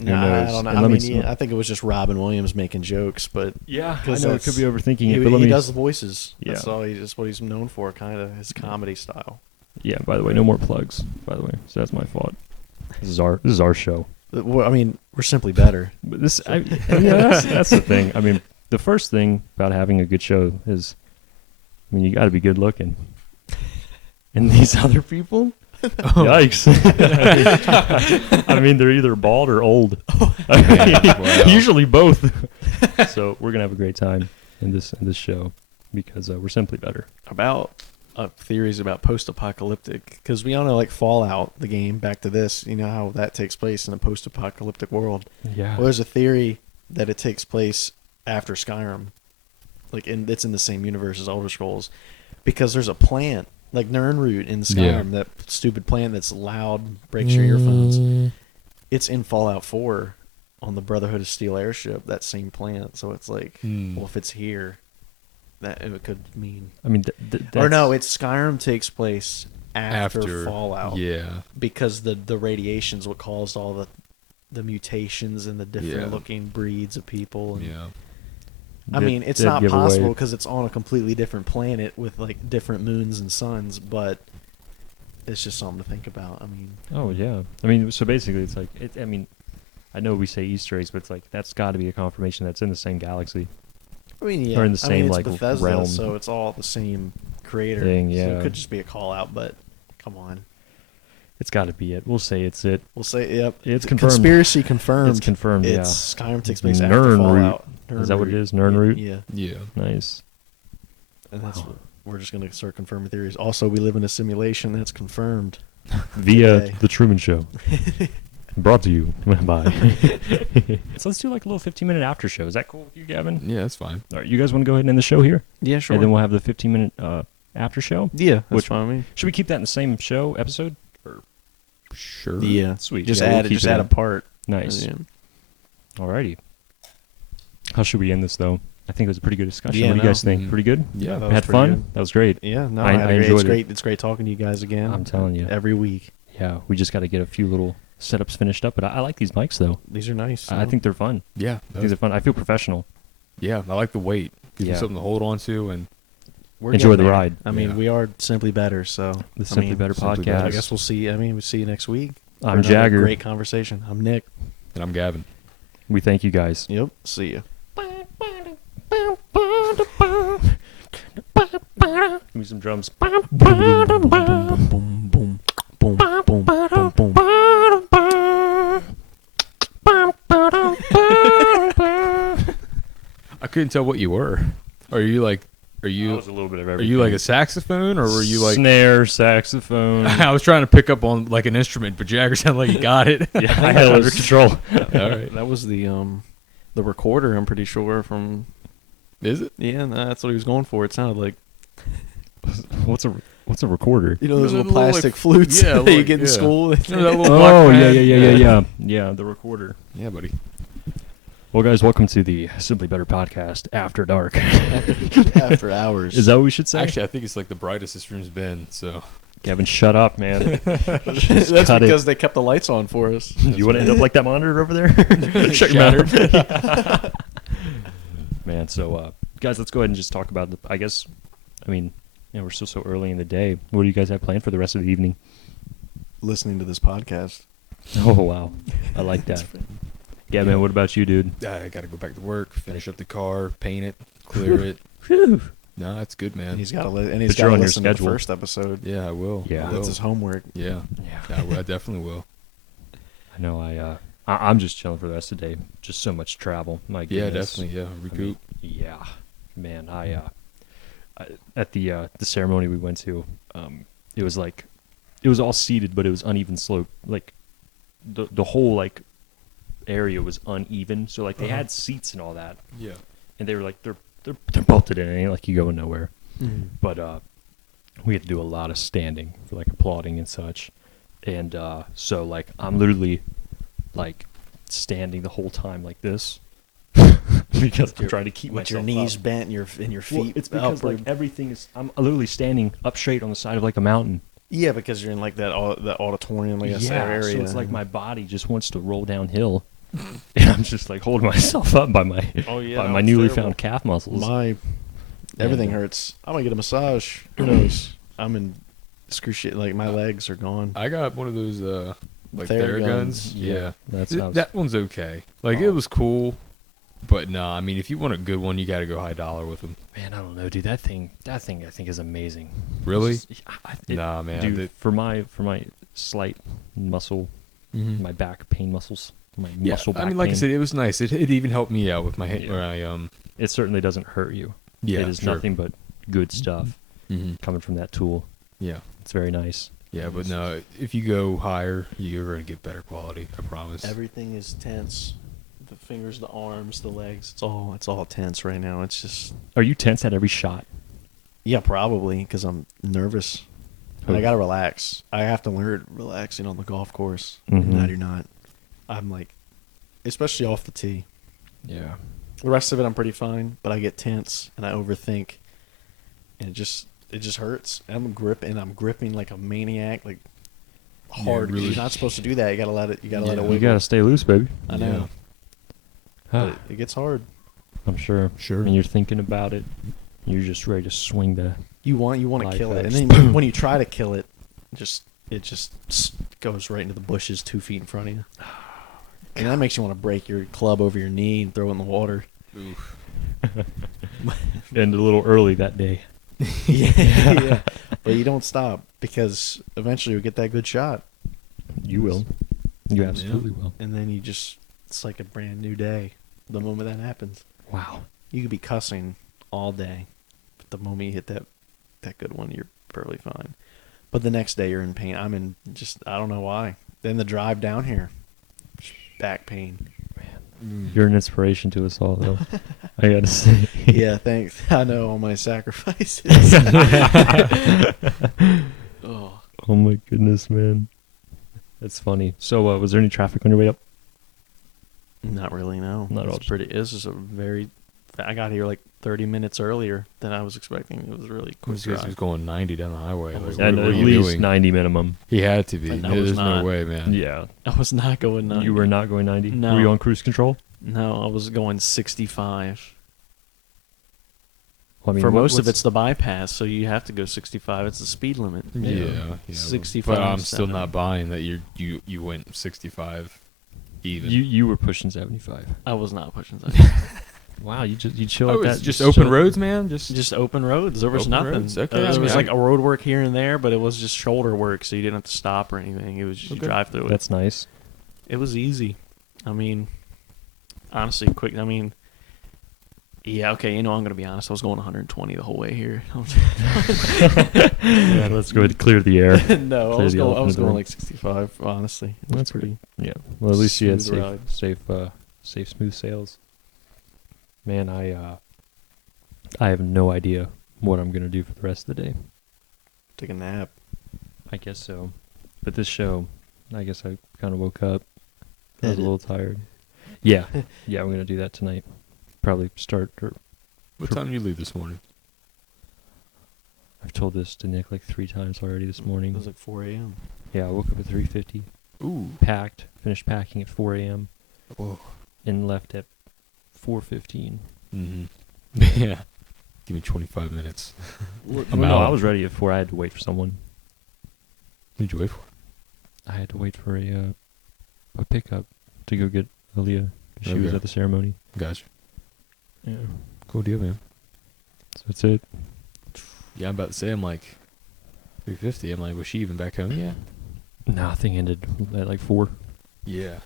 No, I don't know. I think it was just Robin Williams making jokes, but yeah, I know it could be overthinking it. But he does the voices. Yeah. That's what he's known for, kind of his comedy style. Yeah. By the way, no more plugs. By the way, so that's my fault. This is our show. I mean, we're simply better. But that's the thing. I mean, the first thing about having a good show is, I mean, you got to be good looking. And these other people, yikes! I mean, they're either bald or old. Usually both. So we're gonna have a great time in this show because we're simply better. About theories about post-apocalyptic, because we all know like Fallout, the game, back to this, you know how that takes place in a post-apocalyptic world. Yeah. Well, there's a theory that it takes place after Skyrim, it's in the same universe as Elder Scrolls, because there's a plant like Nirnroot in Skyrim, that stupid plant that's loud, breaks your earphones. It's in Fallout 4 on the Brotherhood of Steel airship, that same plant. So it's like, well, if it's here, that it could mean. I mean, or no, it's Skyrim takes place after Fallout. Yeah, because the radiation's what caused all the mutations and the different looking breeds of people. And, I mean, it's not possible because it's on a completely different planet with like different moons and suns, but it's just something to think about. I mean, oh yeah, I mean, so basically, it's like I mean, I know we say Easter eggs, but it's like that's got to be a confirmation that's in the same galaxy. I mean, yeah, or in the same it's like Bethesda, realm, so it's all the same creator thing. Yeah, so it could just be a call out, but come on, it's got to be it. We'll say it's it. We'll say yep. It's confirmed. Conspiracy confirmed. It's confirmed. It's Skyrim takes place after Fallout. Is that what it is? Nirnroot? Yeah. Nice. And that's what we're just gonna start confirming theories. Also, we live in a simulation that's confirmed via the Truman Show. Brought to you by. So let's do like a little 15-minute after show. Is that cool with you, Gavin? Yeah, that's fine. All right, you guys want to go ahead and end the show here? Yeah, sure. And then we'll have the 15-minute after show? Yeah, that's fine with me. Should we keep that in the same show episode? Or? Sure. Yeah. Sweet. Just yeah, add a part. Nice. Yeah. Alrighty. How should we end this, though? I think it was a pretty good discussion. Yeah, what do you guys think? Pretty good? Yeah. Had fun? Good. That was great. Yeah, no, I enjoyed it. It's great talking to you guys again. I'm telling you. Every week. Yeah, we just got to get a few little setups finished up, but I like these mics, though. These are nice. I think they're fun. Yeah. I think they're fun. I feel professional. Yeah, I like the weight. Gives Yeah. me something to hold on to, and We're enjoy getting the there. ride. I mean, Yeah. we are Simply Better, so The Simply Better Simply podcast. Better. I guess we'll see. We'll see you next week. for I'm another Jagger. Great conversation. I'm Nick. and I'm Gavin. We thank you guys. Yep. See you. Give me some drums. Boom, boom, boom, boom, boom, boom, boom, boom. I couldn't tell what you were. Are you like? Are That you? was a little bit of Are everything. you like a saxophone, or were you like? snare, saxophone? I was trying to pick up on like an instrument, but Jagger sounded like he got it. Yeah, I had it under control. All right. That was the recorder. I'm pretty sure from. Is it? Yeah, that's what he was going for. It sounded like What's a recorder? those The little little, plastic like, flutes yeah, that you like, get in yeah. school. Remember that little Oh black yeah, man? yeah. The recorder. Yeah, buddy. Well, guys, welcome to the Simply Better podcast After Dark. After hours. Is that what we should say? Actually, I think it's like the brightest this room's been. So Gavin, shut up, man. That's cut because it. they kept the lights on for us. You want to end up like that monitor over there? Shut your mouth. Man, so guys, let's go ahead and just talk about we're still so early in the day. What do you guys have planned for the rest of the evening? Listening to this podcast. Oh wow, I like that. Yeah, man. What about you, dude? I got to go back to work, finish up the car, paint it, clear it. Whew. No, that's good, man. He's got to But he's you're got to on your listen to the schedule. first episode. Yeah, I will. Yeah. I will. That's his homework. Yeah. Yeah, I definitely will. I know. I'm just chilling for the rest of the day. Just so much travel. My Yeah, goodness. definitely. Yeah, I recoup. mean, yeah, man. I at the ceremony we went to, it was like, it was all seated, but it was uneven slope. Like the whole like area was uneven. So like they had seats and all that, yeah. and they were like they're bolted in. It ain't like you going nowhere. Mm. But we had to do a lot of standing for like applauding and such, and so like I'm literally like standing the whole time like this because I'm trying to keep With your myself knees up. bent and your feet Well, it's because upward. like everything is. I'm literally standing up straight on the side of like a mountain. Yeah, because you're in like that auditorium, I guess, that area. So it's like my body just wants to roll downhill, and I'm just like holding myself up by my my newly found calf muscles. Everything hurts. I'm gonna get a massage. Who knows? I'm in excruciating. Like my legs are gone. I got one of those like Theraguns. Theraguns. Yeah. That's That one's okay. Like it was cool, but no, I mean if you want a good one, you got to go high dollar with them. man. I don't know, dude. That thing I think is amazing. Really? It's just- Nah, man. Dude, for my slight muscle, Mhm. my back pain muscles, my Yeah, muscle back I mean, like pain, I said, it was nice. It even helped me out with my Yeah. where I it certainly doesn't hurt you. Yeah, it is sure. nothing but good stuff coming from that tool. Yeah, It's very nice. yeah, but no, if you go higher, you're gonna get better quality. I promise. Everything is tense. The fingers, the arms, the legs. It's all tense right now. It's just Are you tense at every shot? yeah, probably because I'm nervous. And I gotta relax. I have to learn relaxing on the golf course. Mhm. And I do not. I'm like, especially off the tee. Yeah. The rest of it, I'm pretty fine, but I get tense and I overthink, and it just hurts. I'm gripping like a maniac, like hard. really. You're not supposed to do that. You gotta let it. You gotta let it Yeah. wiggle. You gotta stay loose, baby. I know. Ah, But it gets hard. I'm sure. Sure. And you're thinking about it. You're just ready to swing the. You want to Life kill it, and hacks. then when you try to kill it, it just goes right into the bushes 2 feet in front of you. And that makes you want to break your club over your knee and throw it in the water. Oof. End a little early that day. yeah. But you don't stop because eventually you'll get that good shot. You will. You absolutely will. And then it's like a brand new day the moment that happens. Wow. You could be cussing all day, but the moment you hit that good one, you're perfectly fine. But the next day you're in pain. I don't know why. Then the drive down here, back pain. You're an inspiration to us all, though. I gotta say. Yeah, thanks. I know all my sacrifices. Oh my goodness, man. That's funny. So, was there any traffic on your way up? Not really, no. Not all. It's just a very... I got here like 30 minutes earlier than I was expecting. It was really quick. He was going 90 down the highway. Like, At least 90 minimum. He had to be. There's not. no way, man. Yeah. I was not going 90. You were not going 90? No. Were you on cruise control? No, I was going 65. Well, I mean, For most of it's the bypass, so you have to go 65. It's the speed limit. Yeah. 65. But I'm still not buying that you went 65 even. You were pushing 75. I was not pushing 75. Wow, you chill Oh, like it's that. just open roads, man? Just open roads. There was Open nothing. roads? Okay, There I was mean, like a road work here and there, but it was just shoulder work, so you didn't have to stop or anything. It was just you drive through it. That's nice. It was easy. I mean, honestly, quick. I mean, yeah, okay. I'm going to be honest. I was going 120 the whole way here. Yeah, let's go ahead and clear the air. No, I was going like 65. Honestly, that's pretty. Yeah. Well, at least you had Smooth safe, smooth sails. Man, I have no idea what I'm gonna do for the rest of the day. Take a nap. I guess so. But this show, I guess I kind of woke up. I was a little tired. Yeah. Yeah, I'm gonna do that tonight. Probably start. What time did you leave this morning? I've told this to Nick like 3 times already this morning. It was like 4 a.m. Yeah, I woke up at 3:50. Ooh. Packed. Finished packing at 4 a.m. Whoa. And left at 4:15. Mm-hmm. Yeah. Give me 25 minutes. No, I was ready at 4. I had to wait for someone. What did you wait for? I had to wait for a pickup to go get Aaliyah. She was at the ceremony. Gotcha. Yeah. Cool deal, man. So that's it. Yeah, I'm about to say, I'm like 3:50. I'm like, was she even back home yet? Nah, thing ended at like 4. Yeah.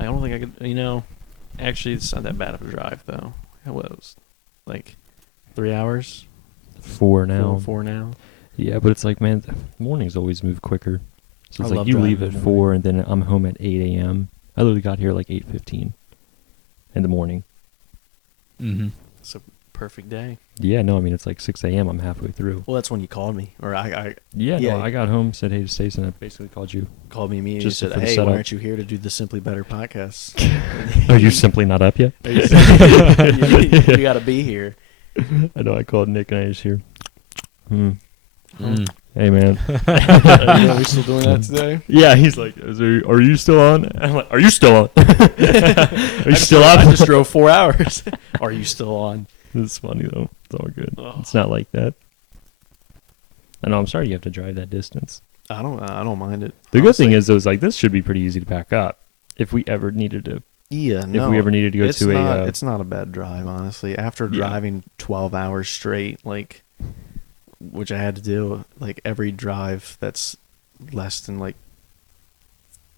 I don't think I could. Actually, it's not that bad of a drive though. It was like 3 hours. 4 now. 4 now. Yeah, but it's like, man, the mornings always move quicker. So it's I like love you leave driving at in the 4 and then I'm home at 8 a.m. I literally got here like 8:15 in the morning. Mm-hmm. It's a perfect day. Yeah, no, I mean, it's like 6 a.m. I'm halfway through. Well, that's when you called me, or I Yeah, Yeah. no, I got home, said hey to Stacy, and I basically called you. called me immediately. Just Said, for the "Hey, setup. why aren't you here to do the Simply Better podcast?" Are you simply not up yet? You got to be here. I know, I called Nick and I was here. Mm. Hey, man. Are we still doing that today? Yeah, he's like, are you still on? And I'm like, are you still on? Are you still on? I just drove 4 hours. Are you still on? It's funny, though. It's all good. Oh. It's not like that. I know, I'm sorry you have to drive that distance. I don't mind it. The good thing honestly. is, though, is like, this should be pretty easy to pack up if we ever needed to. Yeah, no. If we ever needed to go it's to not, a... it's not a bad drive, honestly. After driving 12 hours straight, like, which I had to do, like, every drive that's less than, like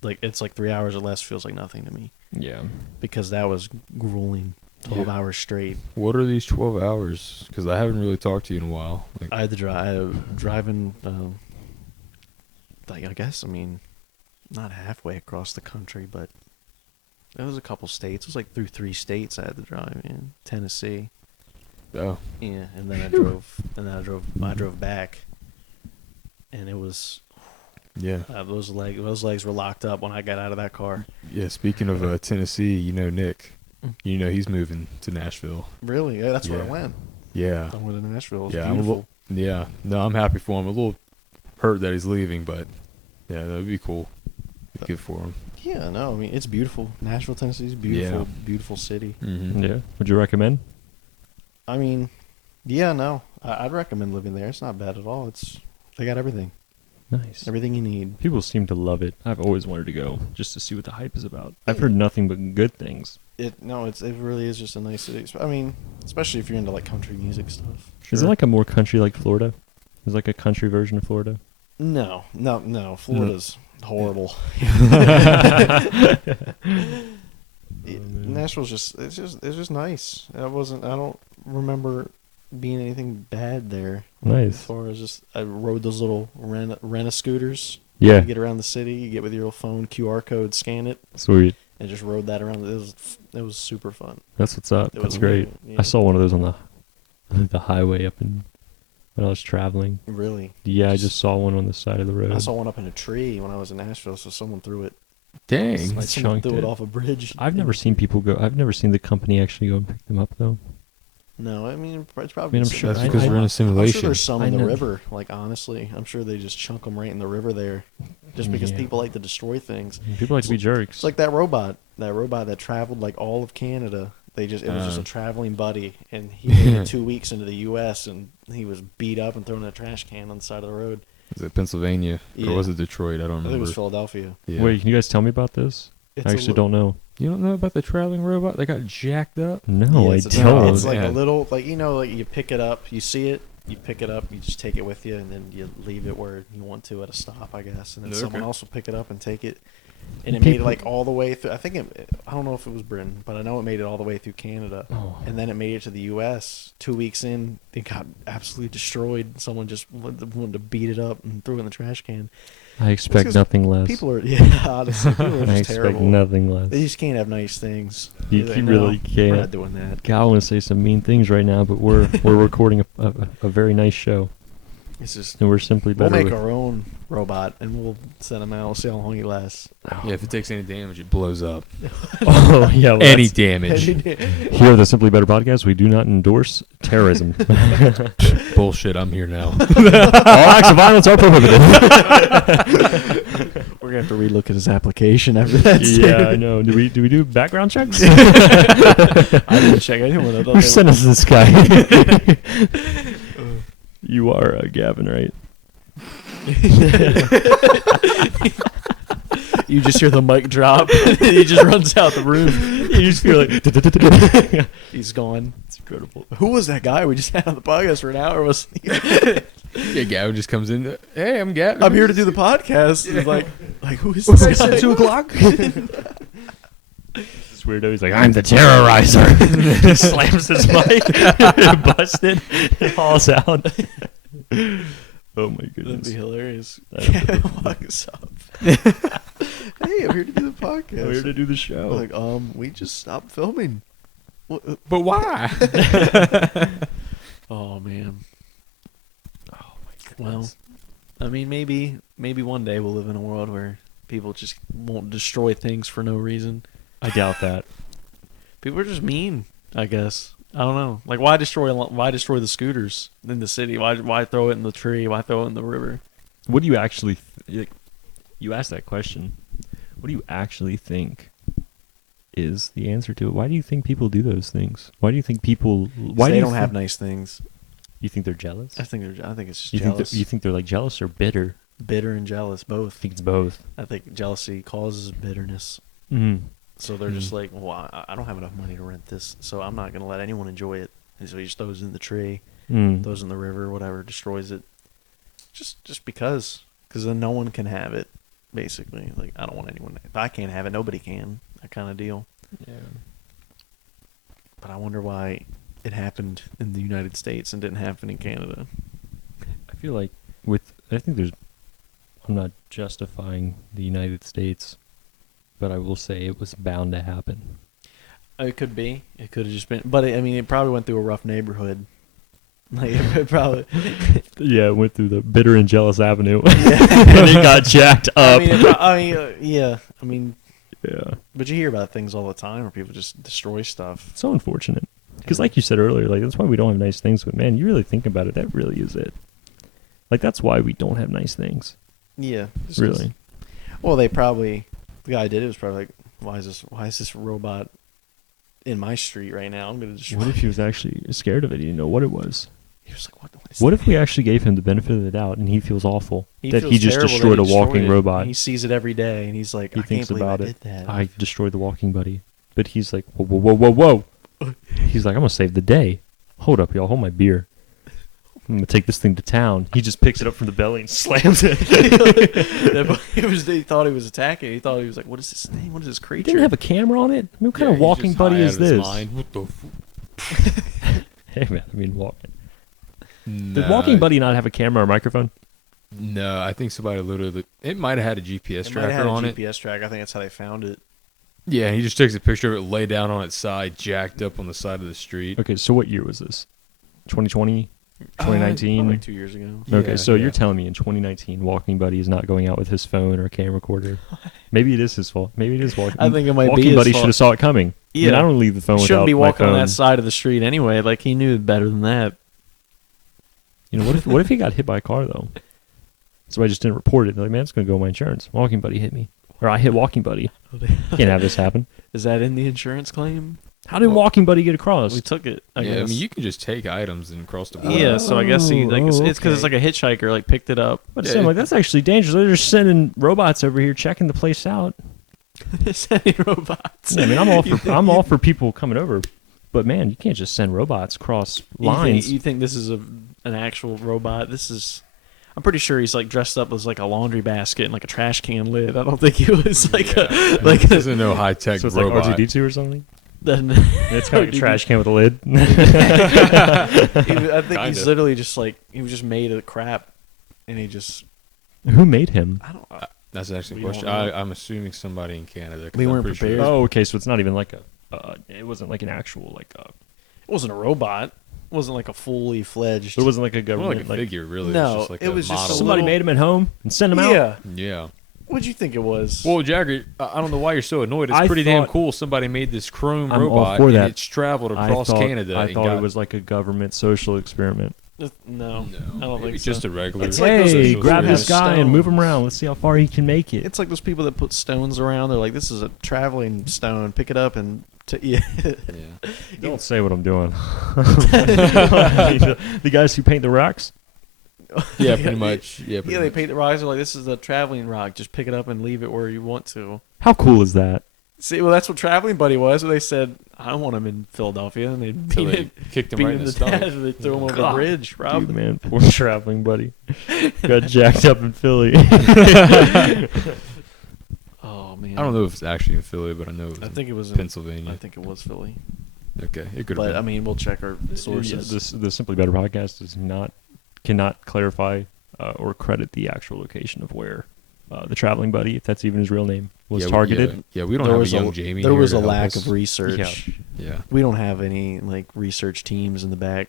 it's like 3 hours or less feels like nothing to me. Yeah. Because that was grueling. 12 hours straight. What are these 12 hours? Because I haven't really talked to you in a while. Like, I had to driving, like, I guess, I mean, not halfway across the country, but it was a couple states. It was like through 3 states I had to drive in. Tennessee. oh. Yeah, and then I drove back, and it was Yeah. those legs were locked up when I got out of that car. Yeah, speaking of Tennessee, Nick, he's moving to Nashville. Really? Yeah, that's where I Yeah. went. Yeah. I went to Nashville. It was Yeah, beautiful. no, I'm happy for him. A little hurt that he's leaving, but yeah, that would be cool. Be good for him. Yeah, no, I mean, it's beautiful. Nashville, Tennessee is beautiful, Yeah. beautiful city. Mm-hmm. Yeah. Would you recommend? I mean, yeah, no, I'd recommend living there. It's not bad at all. They got everything. Nice. Everything you need. People seem to love it. I've always wanted to go just to see what the hype is about. I've heard nothing but good things. It really is just a nice city. I mean, especially if you're into like country music stuff. Is it like a more country like Florida? Is it like a country version of Florida? No. Florida's horrible. Nashville's just nice. I don't remember being anything bad there. Nice. As far as just, I rode those little rent-a-scooters. Yeah. You get around the city, you get with your phone, QR code, scan it. Sweet. And just rode that around. It was super fun. That's what's up. That's great. Yeah. I saw one of those on the highway up in when I was traveling. Really? Yeah, I just saw one on the side of the road. I saw one up in a tree when I was in Nashville, so someone threw it. Dang. Like someone threw it off a bridge. I've never seen people go. I've never seen the company actually go and pick them up though. No, I mean it's probably. I'm sure that's because we're in a simulation. I'm sure there's some in the know. river. Like honestly, I'm sure they just chunk them right in the river there, just because Yeah. people like to destroy things. People like to be jerks. It's like that robot that traveled like all of Canada. It was just a traveling buddy, and he made it 2 weeks into the U.S. and he was beat up and thrown in a trash can on the side of the road. Was it Pennsylvania Yeah. or was it Detroit? I don't remember. I think it was Philadelphia. Yeah. Wait, can you guys tell me about this? I actually don't know. You don't know about the traveling robot that got jacked up? No, Yeah, I it's don't. It's like Yeah. a little, like like you pick it up, you see it, you pick it up, you just take it with you, and then you leave it where you want to at a stop, I guess, and then Okay. someone else will pick it up and take it. And it made it like all the way through. I don't know if it was Britain, but I know it made it all the way through Canada, Oh. and then it made it to the U.S. 2 weeks in. It got absolutely destroyed. Someone just wanted to beat it up and threw it in the trash can. I expect nothing less. People are, honestly, people are I just expect terrible. nothing less. They just can't have nice things. You They're like, really "No, can't. We're not doing that. God, I want to say some mean things right now, but we're recording a very nice show, It's just. and we're simply We'll better. make our own robot and we'll send them out. We'll see how long he lasts. Yeah, if it takes any damage, it blows up. Oh yeah, well, Any that's- damage. Here at the Simply Better podcast, we do not endorse terrorism. Bullshit, I'm here now. All acts of violence are prohibited. We're gonna have to relook at his application after that. Yeah, I know. Do we do background checks? I didn't check anyone. Who sent us this guy? You are Gavin, right? You just hear the mic drop. He just runs out the room. You just feel like He's gone. it's incredible. Who was that guy we just had on the podcast for an hour? Was Yeah, Gavin just comes in. Hey, I'm Gavin. I'm here to do the podcast. He's like who is this guy? At 2 o'clock. This weirdo, he's like, I'm the terrorizer. He slams his mic, busted, hauls out. Oh my That'd goodness. be hilarious. That'd be Kevin walks up. Hey, I'm here to do the podcast. We're here to do the show. Like, we just stopped filming. But why? Oh man. Oh my Well, goodness. I mean, maybe one day we'll live in a world where people just won't destroy things for no reason. I doubt that. People are just mean, I guess. I don't know. Like, why destroy the scooters in the city? Why throw it in the tree? Why throw it in the river? What do you actually you asked that question? What do you actually think is the answer to it? Why do you think people do those things? Why do you think people? Why they do you don't have think- nice things. You think they're jealous? I think it's just You jealous. you think they're like jealous or bitter? Bitter and jealous, I both. think it's both. I think jealousy causes bitterness. Mm. So they're just like, well, I don't have enough money to rent this, so I'm not going to let anyone enjoy it. And so he just throws it in the tree, throws it in the river, whatever, destroys it. Just because then no one can have it, basically. Like, I don't want anyone. If I can't have it, nobody can. That kind of deal. Yeah. But I wonder why it happened in the United States and didn't happen in Canada. I feel like I'm not justifying the United States, but I will say it was bound to happen. It could be. It could have just been. But, it probably went through a rough neighborhood. Like, it probably. Yeah, it went through the bitter and jealous avenue, and it got jacked up. Yeah. Yeah, But you hear about things all the time where people just destroy stuff. so unfortunate. Because, like you said earlier, like that's why we don't have nice things. But man, you really think about it, that really is it. Like that's why we don't have nice things. Yeah. Really. Well, the guy did it was probably like, why is this robot in my street right now? I'm gonna destroy. What if he was actually scared of it? He didn't know what it was. He was like, What if we actually gave him the benefit of the doubt and he feels awful that feels he just terrible destroyed that a he walking destroyed it. robot? He sees it every day, and he's like, He I thinks can't believe about I it. did that. I destroyed the walking buddy. But he's like, whoa, whoa, whoa, whoa, whoa. He's like, I'm going to save the day. Hold up, y'all. Hold my beer. I'm going to take this thing to town. He just picks it up from the belly and slams it. He thought he was attacking. He thought he was like, what is this thing? What is this He creature? didn't have a camera on it. I mean, what kind of walking buddy is this? What the Hey, man, I mean, walking. Did Walking Buddy not have a camera or microphone? No, I think somebody literally. It might have had a GPS tracker on it. GPS track. I think that's how they found it. Yeah, he just takes a picture of it, lay down on its side, jacked up on the side of the street. Okay, so what year was this? 2020? 2019? Like 2 years ago. Okay, so you're telling me in 2019, Walking Buddy is not going out with his phone or a camera recorder? Maybe it is his fault. Maybe it is Walking. I think it might be Walking his Buddy fault. should have saw it coming. Yeah, I mean, I don't leave the phone he without shouldn't be walking my on phone. that side of the street anyway. Like he knew better than that. You know, what if he got hit by a car though? So I just didn't report it. They're like, man, it's gonna go on my insurance. Walking Buddy hit me, or I hit Walking Buddy. Can't have this happen. Is that in the insurance claim? How did Walking Buddy get across? We took it. I I guess. mean, you can just take items and cross the border. Yeah, so I guess he like it's because okay. it's like a hitchhiker like picked it up. But it seemed like that's actually dangerous. They're just sending robots over here checking the place out. Sending robots. Yeah, I mean, I'm all for people coming over, but man, you can't just send robots across lines. You think this is an actual robot? This is. I'm pretty sure he's like dressed up as like a laundry basket and like a trash can lid. I don't think he was like This isn't no high tech So it's robot. like R2D2 or something. Then It's kind of like a trash can with a lid. I think he's Kinda. literally just like he was just made of crap, and he just Who made him? I don't. That's actually a We question. don't know. I'm assuming somebody in Canada. 'cause We I'm weren't pretty sure prepared. Oh, okay. So it's not even like a. It wasn't like an actual like. It wasn't a robot. It wasn't like a fully fledged. It wasn't like a More government. like a figure, really. No, It's just like it a was just model. a Somebody little- made him at home and sent him out. Yeah. Yeah. What'd you think it was? Well, Jagger, I don't know why you're so annoyed. It's I pretty damn thought- cool. Somebody made this chrome I'm all robot, for and that. it's traveled across Canada. I and thought got, it was like a government social experiment. No, No, I don't think it's so. just a regular. It's like those- Hey, those grab little this guy and move him stones. around. Let's see how far he can make it. It's like those people that put stones around. They're like, "This is a traveling stone. Pick it up and yeah." Yeah. Don't say what I'm doing. The guys who paint the rocks. Yeah, pretty much. Yeah, pretty Yeah, they much. paint the rocks. They're like, "This is a traveling rock. Just pick it up and leave it where you want to." How cool is that? See, well, that's what Traveling Buddy was. Where they said, "I don't want him in Philadelphia," and they So beat they him, kicked him beat right him in the to death. stomach. And they threw him over the God, bridge. Robbed Dude, him. man, poor traveling buddy. Got jacked up in Philly. Oh man, I don't know if it's actually in Philly, but I know it was I in think it was in Pennsylvania. I think it was Philly. Okay, it could have But been. I mean, we'll check our Yeah, sources. the Simply Better podcast cannot clarify or credit the actual location of where the traveling buddy, if that's even his real name, was targeted. Yeah, we don't There have was a young a, Jamie. there here was to a help lack us. of research. Yeah. We don't have any like research teams in the back.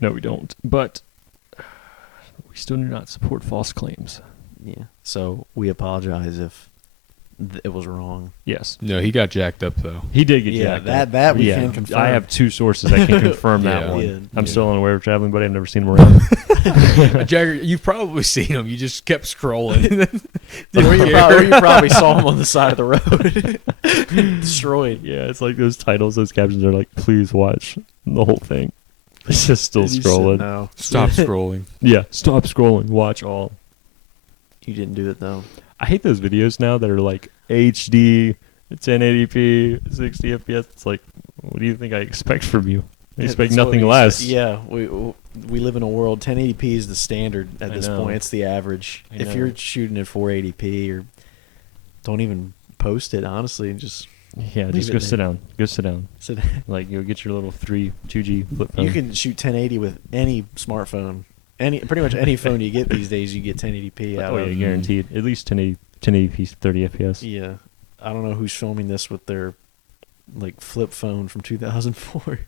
No, we don't. But we still do not support false claims. Yeah. So we apologize if it was wrong. Yes. No, he got jacked up though. He did get Yeah, jacked up. that we Yeah. can confirm. I have two sources that can confirm that Yeah. one. Yeah. I'm Yeah. still unaware of traveling buddy. I've never seen him around. Jagger, you've probably seen him. You just kept scrolling. or you probably saw him on the side of the road, destroyed. Yeah, it's like those titles, those captions are like, please watch the whole thing. It's just still And you said scrolling. no, Stop scrolling. Yeah, stop scrolling. Watch all. you didn't do it though. I hate those videos now that are like HD, 1080p, 60 FPS. It's like, what do you think I expect from you? I expect That's what nothing we less. expect. Yeah, we live in a world. 1080p is the standard at I this know. point. It's the average. I If know. you're shooting at 480p, or don't even post it. Honestly, just Yeah, Leave just it go there. sit down. Go sit down. sit. Like, you'll get your little 2G flip phone. You can shoot 1080 with any smartphone. Pretty much any phone you get these days, you get 1080p out Oh, of. yeah, guaranteed. At least 1080p, 30 FPS. Yeah, I don't know who's filming this with their like flip phone from 2004.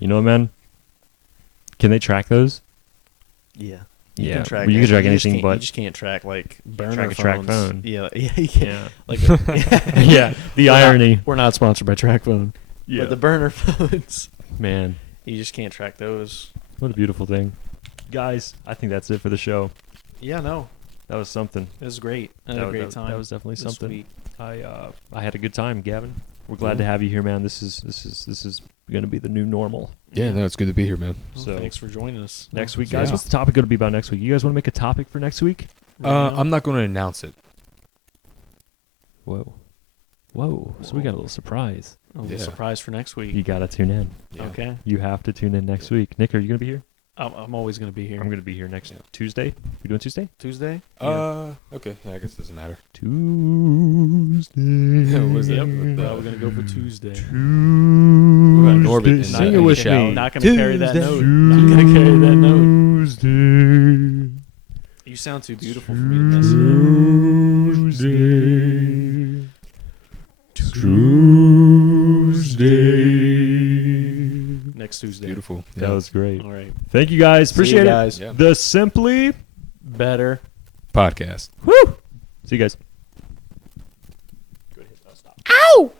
You know what, man? Can they track those? Yeah. Yeah, can track well, you can track you just anything can't- but- you just can't track like burner track a track phones. phone. Yeah, you can't. Yeah. Like Yeah, the irony. We're not sponsored by TrackPhone. Yeah. But the burner phones, Man, you just can't track those. what a beautiful thing. Guys, I think that's it for the show. Yeah, no, That was something. it was great. I had a great time. That was definitely this something. week. I had a good time, Gavin. We're glad to have you here, man. This is going to be the new normal. Yeah, no, it's good to be here, man. Well, So- thanks for joining us Next week, Yeah. guys, what's the topic going to be about next week? You guys want to make a topic for next week? I'm not going to announce it. Whoa. So we got a little surprise. a little Yeah. surprise for next week. You got to tune in. Yeah. Okay, You have to tune in next week. Nick, are you going to be here? I'm always gonna be here. I'm going to be here next Tuesday. We doing Tuesday? Tuesday. Okay. Yeah, I guess it doesn't matter. Tuesday. What was that? Yep. With, We're gonna go for Tuesday. What about in orbit. And Sing it with me. Not going to carry that note. Not going to carry that note. Tuesday. You sound too beautiful for me to mess it Tuesday. Next Tuesday. Beautiful. That was great. All right. Thank you guys. Appreciate guys. it. Yeah. The Simply Better podcast. Woo! See you guys. Ow!